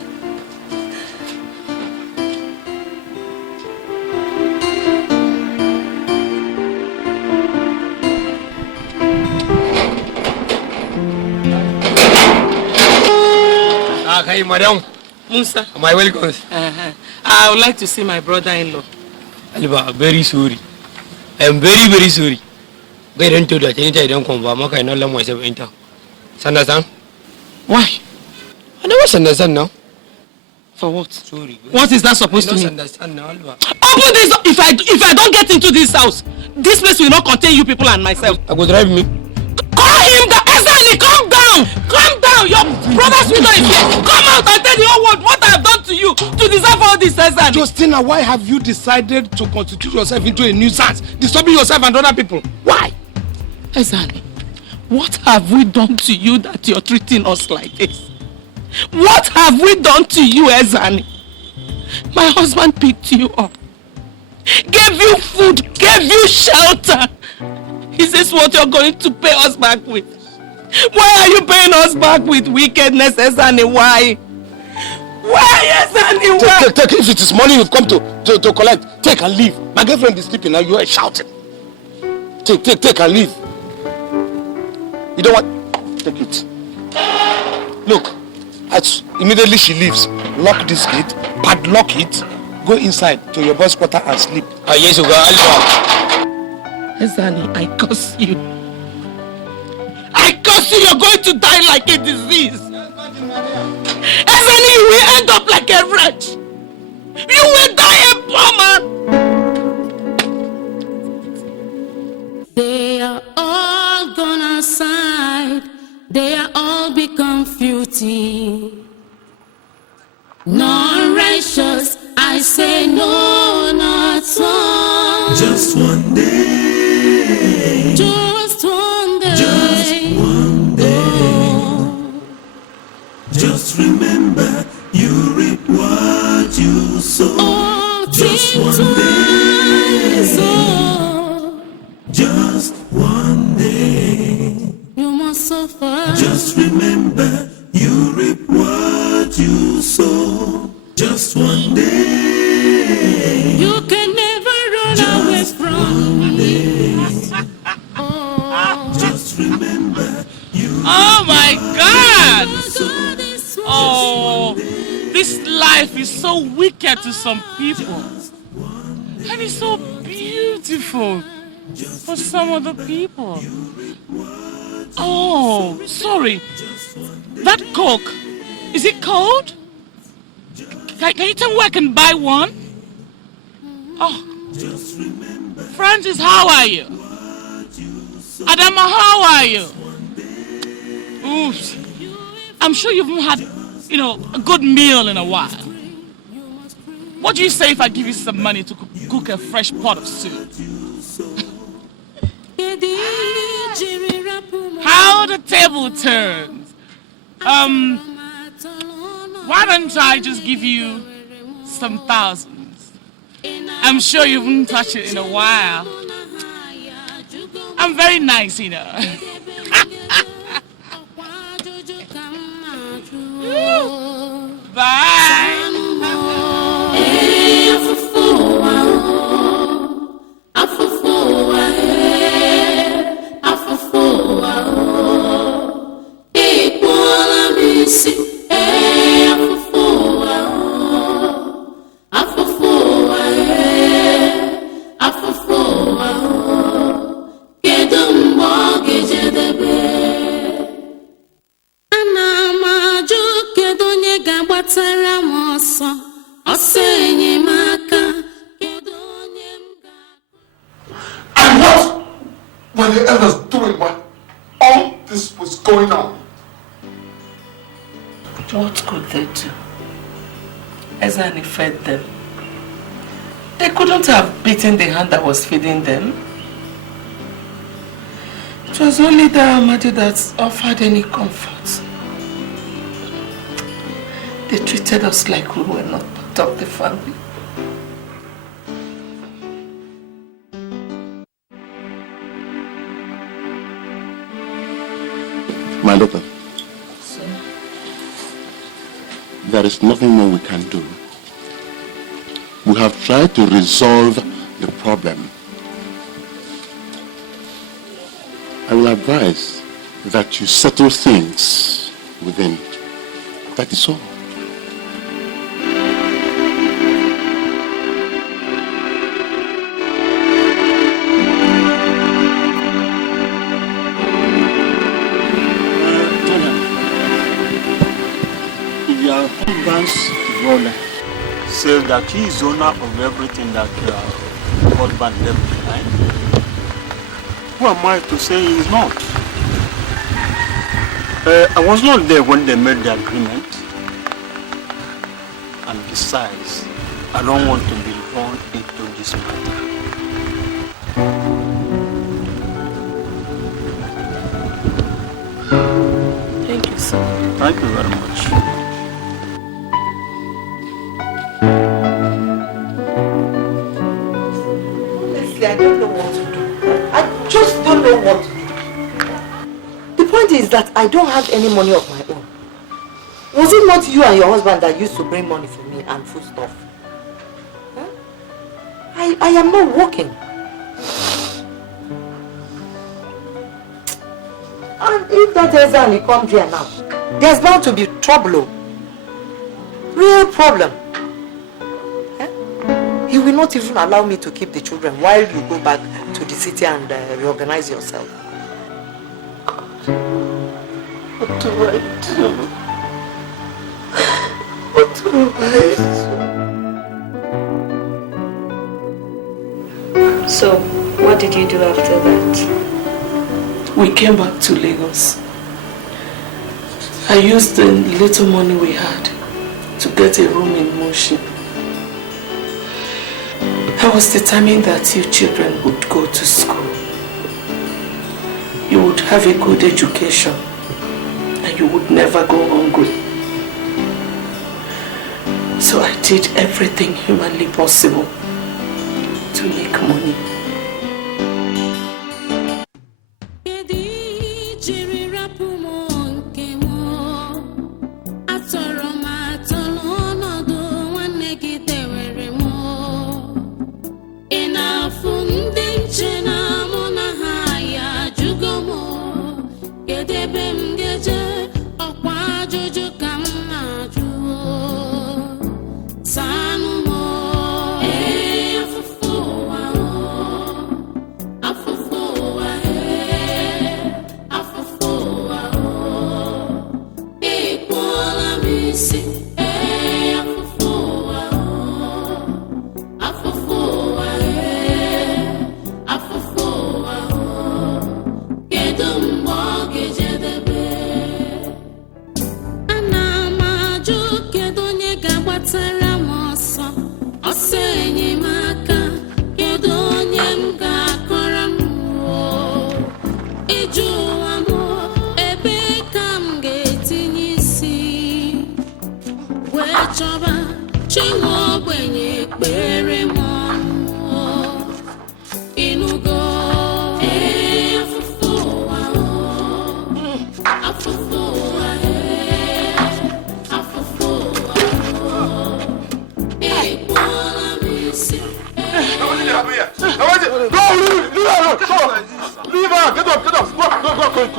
Hi, madam. Musa. My welcome. I would like to see my brother-in-law. Aliba, very sorry. I am very, very sorry. Get into that anytime I don't come back. I cannot let myself enter. Understand? Why? I never understand now. For what? Sorry. What is that supposed to mean? Understand now, Aliba. Open this door. If I don't get into this house, this place will not contain you people and myself. I go drive me. Call him down. Ezani, calm down. Calm down. now! Your brother's window is here! Come out and tell the whole world what I have done to you to deserve all this, Ezani! Justina, why have you decided to constitute yourself into a nuisance, disturbing yourself and other people? Why? Ezani, what have we done to you that you're treating us like this? What have we done to you, Ezani? My husband picked you up, gave you food, gave you shelter. Is this what you're going to pay us back with? Why are you paying us back with wickedness, Ezani? Why? Why, Ezani? Why? Take, if it is money you've come to collect, take and leave. My girlfriend is sleeping now, you are shouting. Take and leave. You don't want... Take it. Look, as immediately she leaves, lock this gate, padlock it, go inside to your boss' quarter and sleep. Yes, Ezani, I curse you. I curse you, you're going to die like a disease. Ezani, you will end up like a wretch. You will die a poor man. They are all gone aside. They are all become futile. Not righteous, I say no, not one. Just one day. Just one day. Just one day. Just remember, you reap what you sow. Oh, just one day. Just one day. You must suffer. Just remember, you reap what you sow. Just one day. You can never run away from me. Just remember, you. Oh my God! Oh, this life is so wicked to some people, and it's so beautiful for some other people. Oh, sorry. That Coke, is it cold? Can you tell me where I can buy one? Oh, Francis, how are you? Adama, how are you? Oops. I'm sure you haven't had, a good meal in a while. What do you say if I give you some money to cook a fresh pot of soup? How the table turns. Why don't I just give you some thousands? I'm sure you haven't touched it in a while. I'm very nice, Bye. And what were the elders doing while all this was going on? What could they do? Ezani fed them. They couldn't have beaten the hand that was feeding them. It was only the Amadi that offered any comfort. They treated us like we were not part of the family. My daughter, there is nothing more we can do. We have tried to resolve the problem. I will advise that you settle things within. That is all. Your husband's brother says that he is owner of everything that your husband left behind. Who am I to say he is not? I was not there when they made the agreement. And besides, I don't want to be drawn into this matter. Thank you, sir. Thank you very much. Honestly, I don't know what to do. I just don't know what to do. The point is that I don't have any money of my own. Was it not you and your husband that used to bring money for me and food stuff? Huh? I am not working. And if that Ezeonu comes here now, there's bound to be trouble. Real problem. Huh? He will not even allow me to keep the children while you go back to the city and reorganize yourself. What do I do? What do I do? So, what did you do after that? We came back to Lagos. I used the little money we had to get a room in motion. I was determined that you children would go to school. You would have a good education and you would never go hungry. So I did everything humanly possible to make money.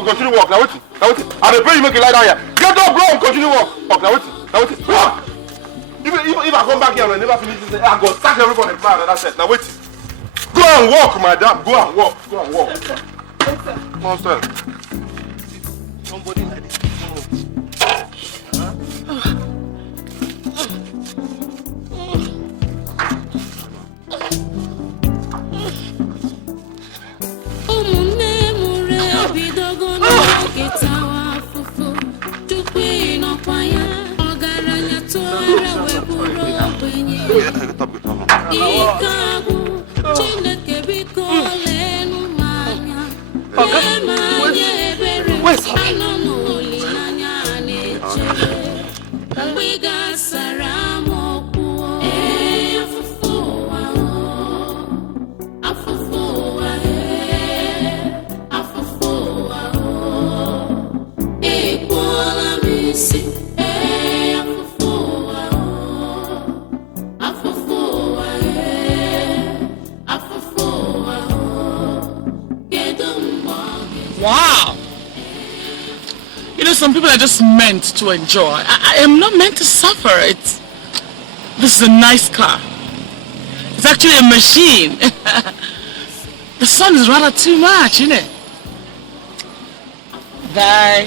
Continue walk. Now wait. I pray you make it lie down here. Get up, bro, and continue walk. Now wait. If I come back here and I never finish this, I go sack everybody in the that's it. Now wait. Go and walk, madam. Go and walk. Monster. Somebody like this. Wow! You know, some people are just meant to enjoy. I am not meant to suffer. This is a nice car. It's actually a machine. The sun is rather too much, isn't it? Bye.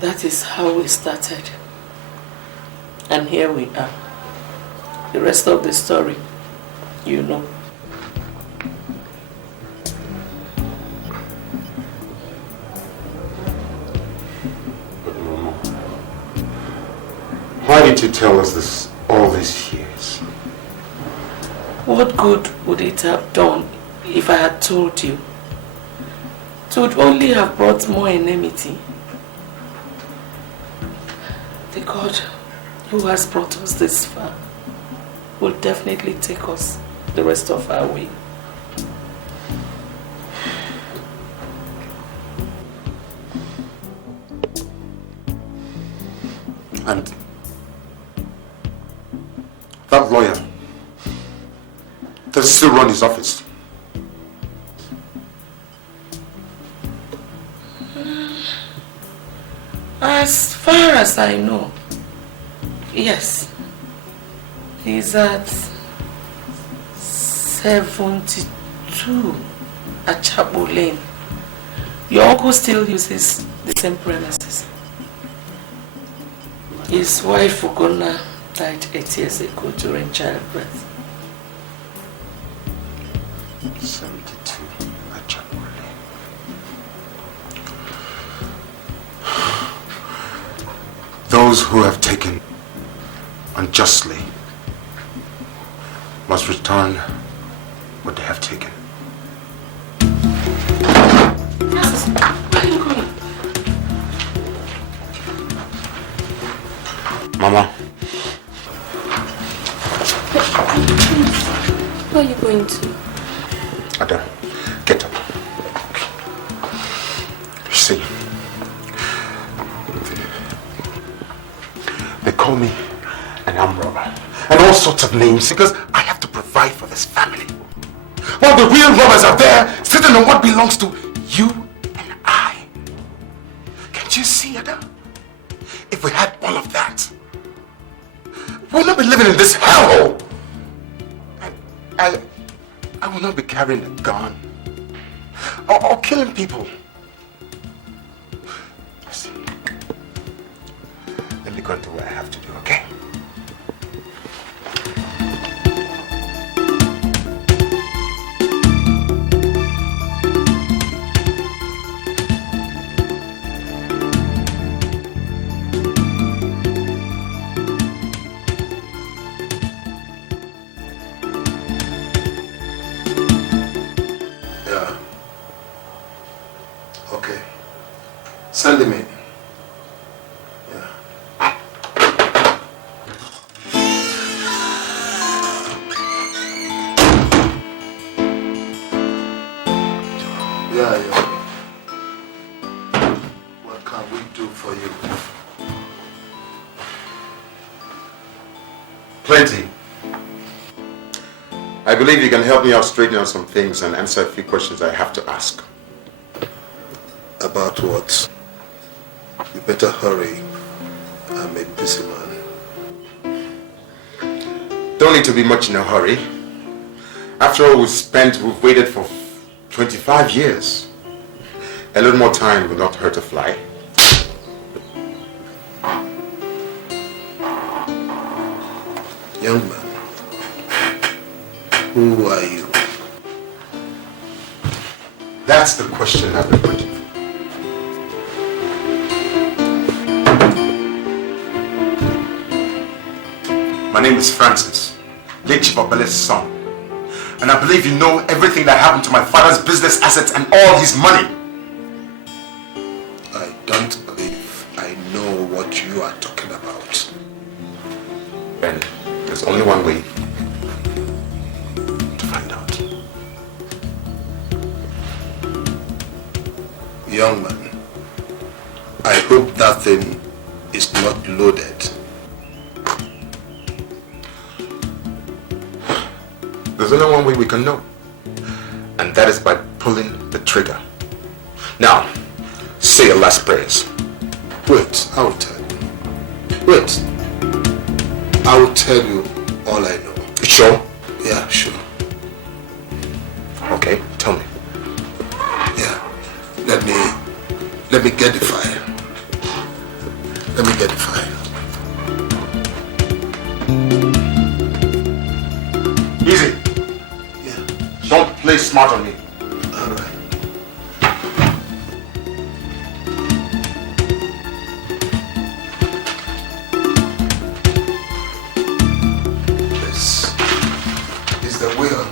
That is how we started. And here we are. The rest of the story, you know. Why did you tell us this all these years? What good would it have done if I had told you? It would only have brought more enmity. The God who has brought us this far will definitely take us the rest of our way. And that lawyer, does he still run his office? As far as I know, yes. He's at 72 at Chapel Lane. Your uncle still uses the same premises. His wife, Ugonna, died 8 years ago during childbirth. 72 at Chapel Lane. Those who have taken unjustly must return what they have taken. Yes, where are you going? Mama. Where are you going to? Ada, get up. You see, they call me an arm robber and all sorts of names because I have to provide for this family. While the real robbers are there sitting on what belongs to you and I. Can't you see, Ada? If we had all of that, we'll not be living in this hellhole. I will not be carrying a gun or killing people. Listen, let me go and do what I have to do, okay? Send him in. Yeah, what can we do for you? Plenty. I believe you can help me out straighten out some things and answer a few questions I have to ask. About what? You better hurry. I'm a busy man. Don't need to be much in a hurry. After all we've waited for 25 years. A little more time will not hurt a fly. Young man, who are you? That's the question I've been waiting for. My name is Francis, late Chief of Bele's son. And I believe you know everything that happened to my father's business assets and all his money. I don't believe I know what you are talking about. Then there's only one way to find out. Young man, I hope that thing is not loaded. There's only one way we can know. And that is by pulling the trigger. Now, say your last prayers. Wait, I will tell you. Wait. I will tell you all I know. Sure? Yeah, sure. Okay, tell me. Yeah. Let me get the file. Let me get the file. Easy. Yeah. Don't play smart on me. All right. This is the will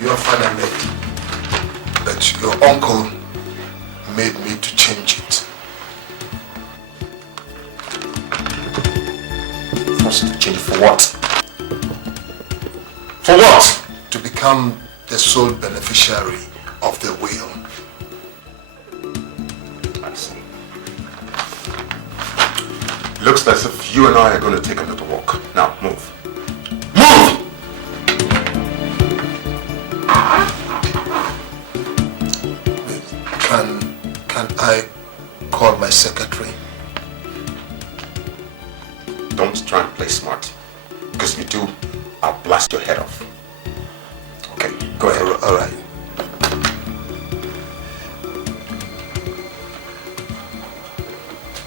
your father made, but your uncle made me to change it. Forced to change for what? For what? To become the sole beneficiary of the will. I see. Looks as if you and I are going to take a little walk. Now, move. Move! Can I call my secretary? Don't try and play smart. Because if you do, I'll blast your head off. Okay, go ahead. All right.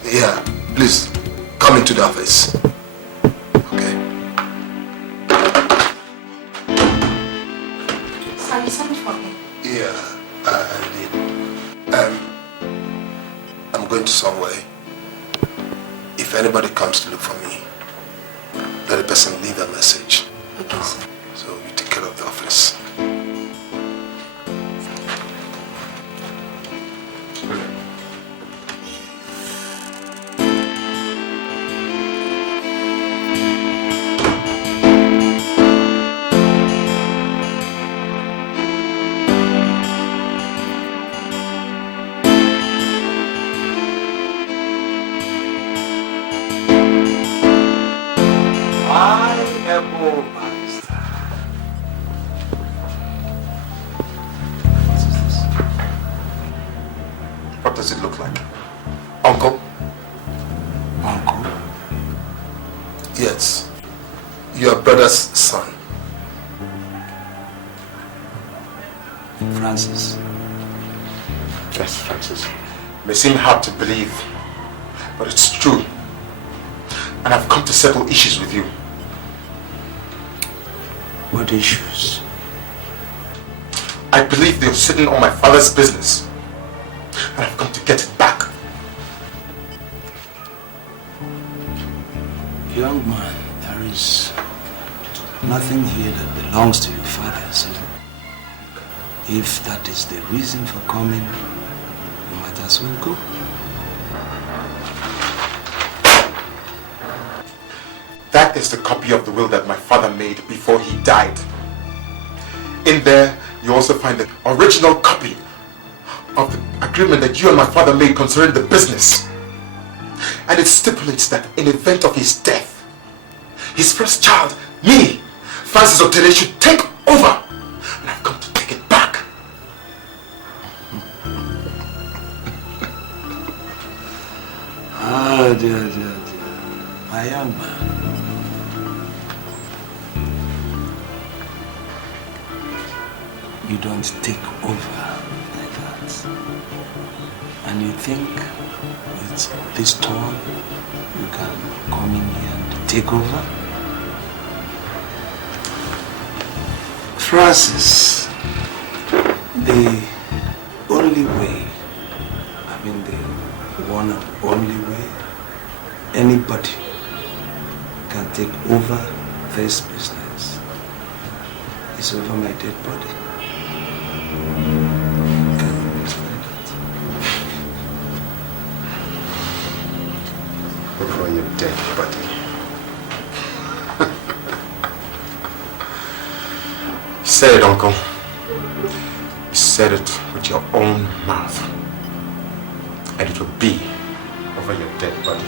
Yeah, please come into the office. Okay. So you sent for me? Yeah, I did. I'm going to somewhere. If anybody comes to look for me, let the person leave a message. Okay, sir. So you take care of the office. What does it look like? Uncle? Uncle? Yes. Your brother's son. Francis. Yes, Francis. May seem hard to believe, but it's true. And I've come to settle issues with you. What issues? I believe they're sitting on my father's business. And I've come to get it back. Young man, there is nothing here that belongs to your father, so if that is the reason for coming, you might as well go. That is the copy of the will that my father made before he died. In there, you also find the original copy of the agreement that you and my father made concerning the business. And it stipulates that in event of his death, his first child, me, Francis Otele, should take over. And I've come to take it back. Oh, dear. My young man. You don't take over like that. And you think with this tone you can come in here and take over? Francis, the only way, the one and only way anybody can take over this business is over my dead body. Can you understand that? Over your dead body. You said it, Uncle. You said it with your own mouth. And it will be over your dead body.